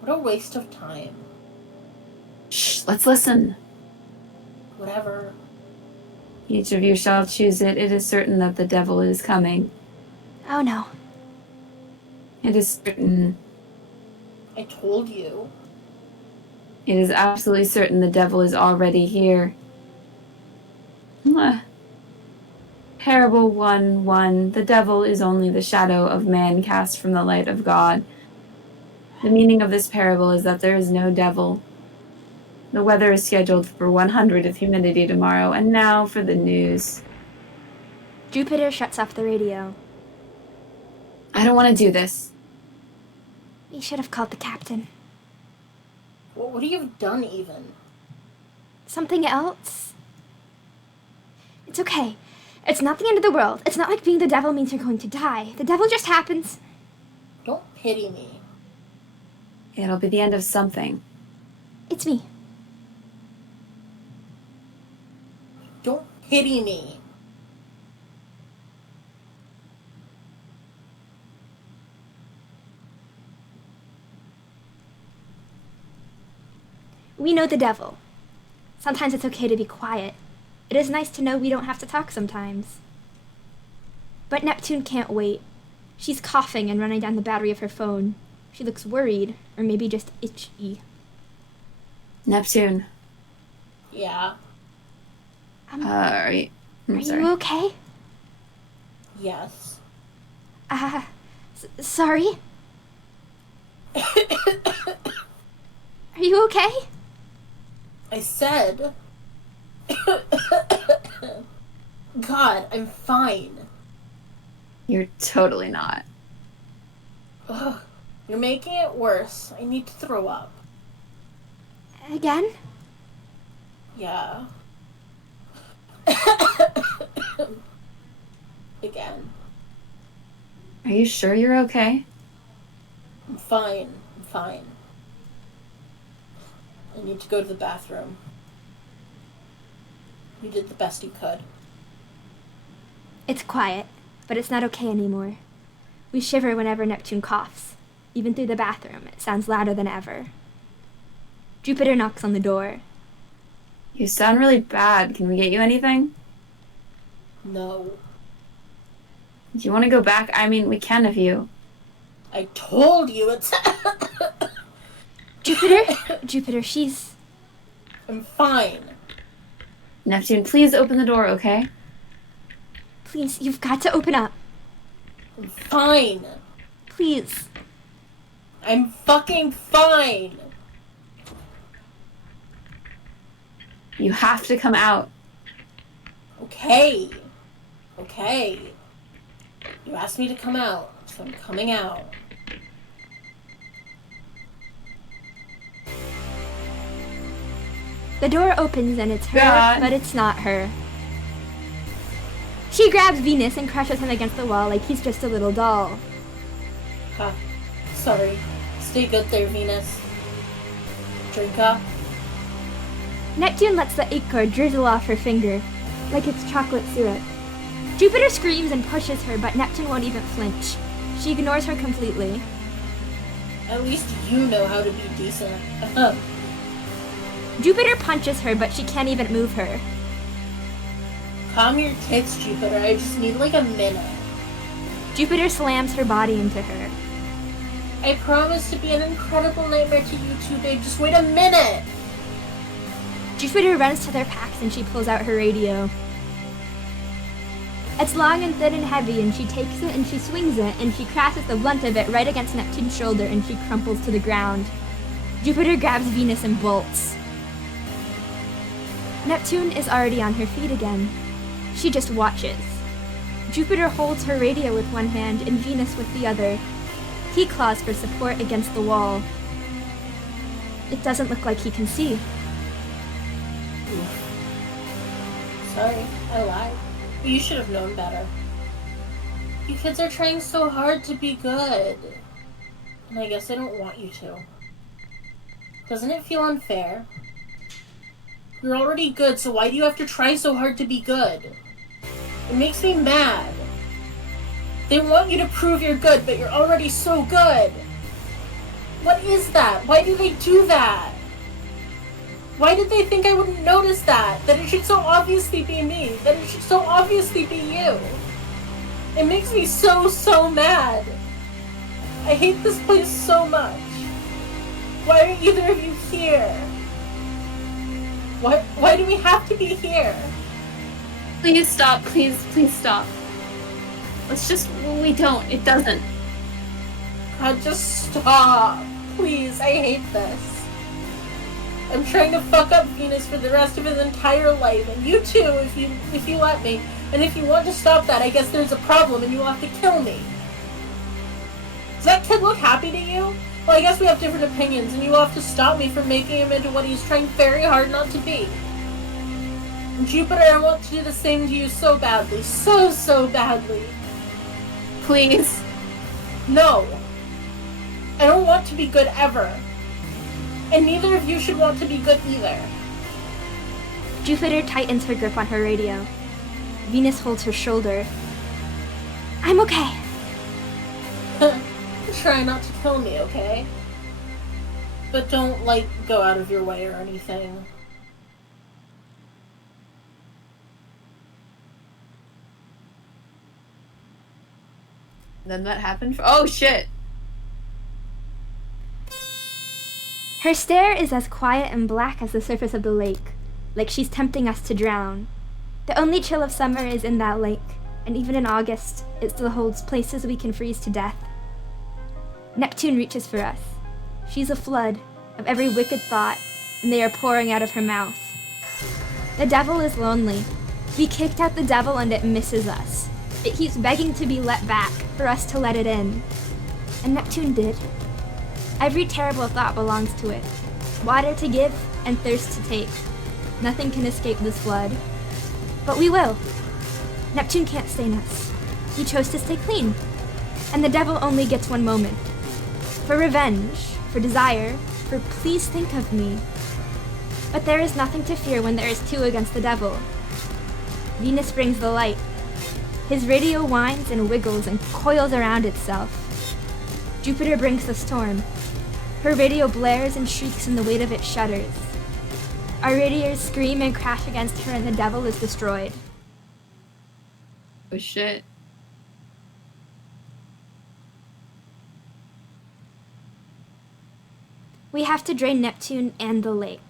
What a waste of time. Shh, let's listen. Whatever. Each of you shall choose it. It is certain that the devil is coming. Oh no. It is certain. I told you. It is absolutely certain the devil is already here. Parable 1:1. The devil is only the shadow of man cast from the light of God. The meaning of this parable is that there is no devil. The weather is scheduled for 100 of humidity tomorrow, and now for the news. Jupiter shuts off the radio. I don't want to do this. We should have called the captain. What would you have done even? Something else? It's okay. It's not the end of the world. It's not like being the devil means you're going to die. The devil just happens. Don't pity me. It'll be the end of something. It's me. Don't pity me. We know the devil. Sometimes it's okay to be quiet. It is nice to know we don't have to talk sometimes. But Neptune can't wait. She's coughing and running down the battery of her phone. She looks worried, or maybe just itchy. Neptune. Yeah. Are you You okay? Yes. Sorry? Are you okay? I said... God, I'm fine. You're totally not. Ugh, you're making it worse. I need to throw up. Again? Yeah. Again. Are you sure you're okay? I'm fine. I'm fine. I need to go to the bathroom. You did the best you could. It's quiet, but it's not okay anymore. We shiver whenever Neptune coughs. Even through the bathroom, it sounds louder than ever. Jupiter knocks on the door. You sound really bad. Can we get you anything? No. Do you want to go back? I mean, we can if you... I told you it's... Jupiter? Jupiter, she's I'm fine. Neptune, please open the door, okay? Please, you've got to open up. I'm fine. Please. I'm fucking fine. You have to come out. Okay. Okay. You asked me to come out, so I'm coming out. The door opens and it's her, God. but it's not her. She grabs Venus and crushes him against the wall like he's just a little doll. Ha. Sorry. Stay good there, Venus. Drink up. Neptune lets the ichor drizzle off her finger, like it's chocolate syrup. Jupiter screams and pushes her, but Neptune won't even flinch. She ignores her completely. At least you know how to be decent. Jupiter punches her, but she can't even move her. Calm your tits, Jupiter. I just need like a minute. Jupiter slams her body into her. I promise to be an incredible nightmare to you two, babe. Just wait a minute. Jupiter runs to their packs and she pulls out her radio. It's long and thin and heavy, and she takes it and she swings it, and she crashes the blunt of it right against Neptune's shoulder, and she crumples to the ground. Jupiter grabs Venus and bolts. Neptune is already on her feet again. She just watches. Jupiter holds her radio with one hand and Venus with the other. He claws for support against the wall. It doesn't look like he can see. Sorry, I lied. You should have known better. You kids are trying so hard to be good. And I guess I don't want you to. Doesn't it feel unfair? You're already good, so why do you have to try so hard to be good? It makes me mad. They want you to prove you're good, but you're already so good. What is that? Why do they do that? Why did they think I wouldn't notice that? That it should so obviously be me? That it should so obviously be you? It makes me so mad. I hate this place so much. Why are either of you here? Why do we have to be here? Please stop. Please stop. Let's just... We don't. It doesn't. God, just stop. Please, I hate this. I'm trying to fuck up Venus for the rest of his entire life, and you too, if you let me. And if you want to stop that, I guess there's a problem and you'll have to kill me. Does that kid look happy to you? Well, I guess we have different opinions, and you will have to stop me from making him into what he's trying very hard not to be. And Jupiter, I want to do the same to you so badly. So badly. Please. No. I don't want to be good ever. And neither of you should want to be good either. Jupiter tightens her grip on her radio. Venus holds her shoulder. I'm okay. Try not to kill me, okay? But don't, like, go out of your way or anything. Then that happened for... Oh, shit! Her stare is as quiet and black as the surface of the lake, like she's tempting us to drown. The only chill of summer is in that lake, and even in August, it still holds places we can freeze to death. Neptune reaches for us. She's a flood of every wicked thought, and they are pouring out of her mouth. The devil is lonely. We kicked out the devil and it misses us. It keeps begging to be let back, for us to let it in. And Neptune did. Every terrible thought belongs to it. Water to give and thirst to take. Nothing can escape this flood. But we will. Neptune can't stain us. He chose to stay clean. And the devil only gets one moment. For revenge, for desire, for please think of me. But there is nothing to fear when there is two against the devil. Venus brings the light. His radio whines and wiggles and coils around itself. Jupiter brings the storm. Her radio blares and shrieks and the weight of it shudders. Our radios scream and crash against her and the devil is destroyed. Oh, shit. We have to drain Neptune and the lake.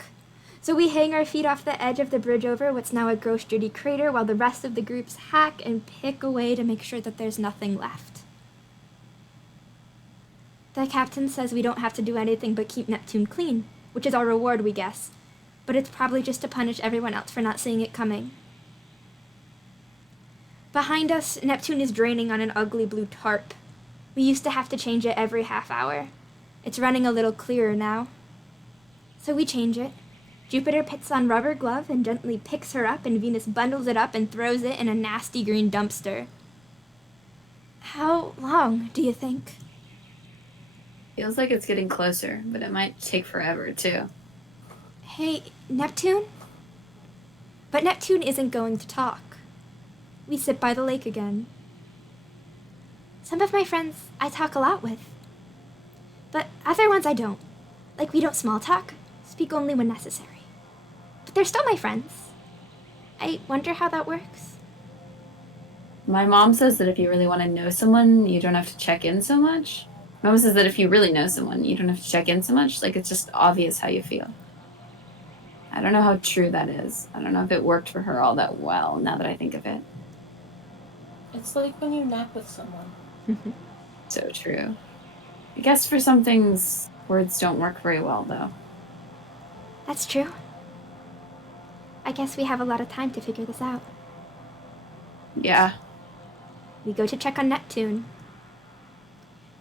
So we hang our feet off the edge of the bridge over what's now a gross dirty crater while the rest of the groups hack and pick away to make sure that there's nothing left. The captain says we don't have to do anything but keep Neptune clean, which is our reward, we guess. But it's probably just to punish everyone else for not seeing it coming. Behind us, Neptune is draining on an ugly blue tarp. We used to have to change it every half hour. It's running a little clearer now. So we change it. Jupiter puts on rubber glove and gently picks her up, and Venus bundles it up and throws it in a nasty green dumpster. How long, do you think? Feels like it's getting closer, but it might take forever, too. Hey, Neptune? But Neptune isn't going to talk. We sit by the lake again. Some of my friends I talk a lot with. But other ones I don't. Like, we don't small talk, speak only when necessary. But they're still my friends. I wonder how that works. My mom says that if you really want to know someone, you don't have to check in so much. My mom says that if you really know someone, you don't have to check in so much. Like, it's just obvious how you feel. I don't know how true that is. I don't know if it worked for her all that well, now that I think of it. It's like when you nap with someone. So true. I guess for some things, words don't work very well, though. That's true. I guess we have a lot of time to figure this out. Yeah. We go to check on Neptune.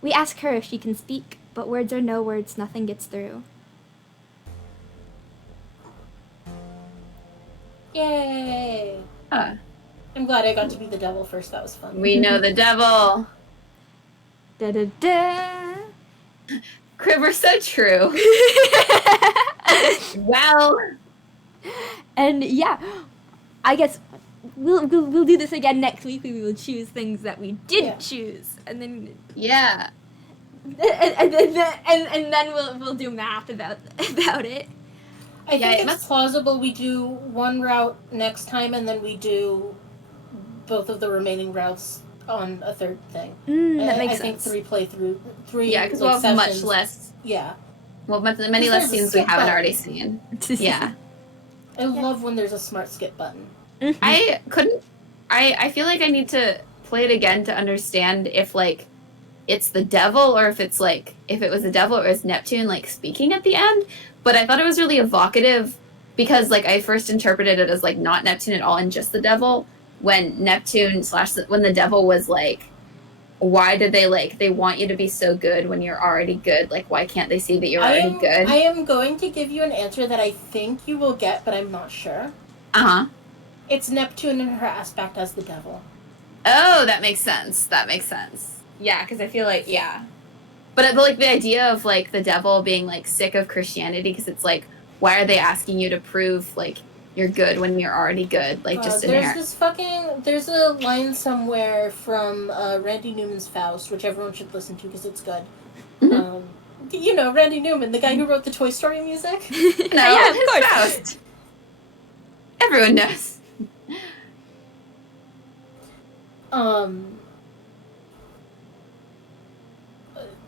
We ask her if she can speak, but words or no words, nothing gets through. Yay! Huh. I'm glad I got to be the devil first. That was fun. We know the devil. Da-da-da! Cribber, so true. Well. And yeah, I guess we'll do this again next week. We will choose things that we didn't choose, and then Yeah. and then we'll do math about it. I think it's plausible we do one route next time, and then we do both of the remaining routes on a third thing. That makes sense. I think three. Yeah, because like, we'll have much sessions. less. Yeah. Well, many less scenes we haven't already seen. Yeah. I love when there's a smart skip button. I feel like I need to play it again to understand if, like, it's the devil or if it's, like, if it was the devil or is Neptune, like, speaking at the end. But I thought it was really evocative because, like, I first interpreted it as, like, not Neptune at all and just the devil when when the devil was, like, why did they want you to be so good when you're already good? Like, why can't they see that you're already good? I am going to give you an answer that I think you will get, but I'm not sure. Uh-huh. It's Neptune in her aspect as the devil. Oh, that makes sense. Yeah, because I feel like, yeah. But like, the idea of, like, the devil being, like, sick of Christianity, because it's like, why are they asking you to prove, like, you're good when you're already good? Like, just inherent. There's a line somewhere from Randy Newman's Faust, which everyone should listen to because it's good. Mm-hmm. You know, Randy Newman, the guy who wrote the Toy Story music? No, yeah, of course. Faust. Everyone knows.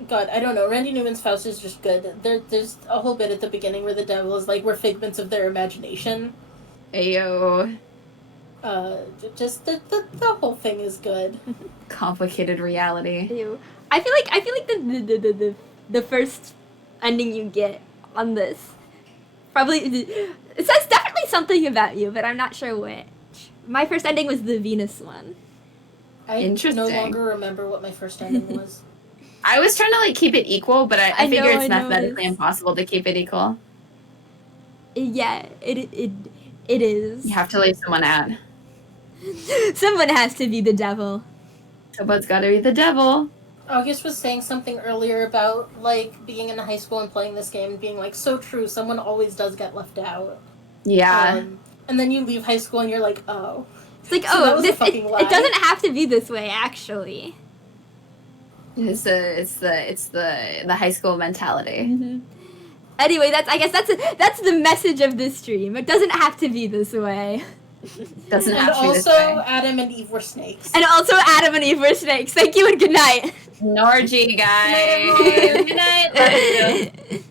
God, I don't know. Randy Newman's Faust is just good. There's a whole bit at the beginning where the devil is like, we're figments of their imagination. Ayo. Just the whole thing is good. Complicated reality. Ew. I feel like the first ending you get on this probably it says definitely something about you, but I'm not sure which. My first ending was the Venus one. I no longer remember what my first ending was. I was trying to, like, keep it equal, but I figure it's mathematically it's impossible to keep it equal. Yeah, it is. You have to leave someone out. Someone has to be the devil. Someone's got to be the devil. August was saying something earlier about, like, being in high school and playing this game and being like, so true, someone always does get left out. Yeah. And then you leave high school and you're like, oh. It's like, so it doesn't have to be this way, actually. It's the high school mentality. Mm-hmm. Anyway, that's the message of this stream. It doesn't have to be this way. Doesn't have to be this way. And also, way. Adam and Eve were snakes. And also, Adam and Eve were snakes. Thank you and good night. Norgy, guys. Good night. Love you.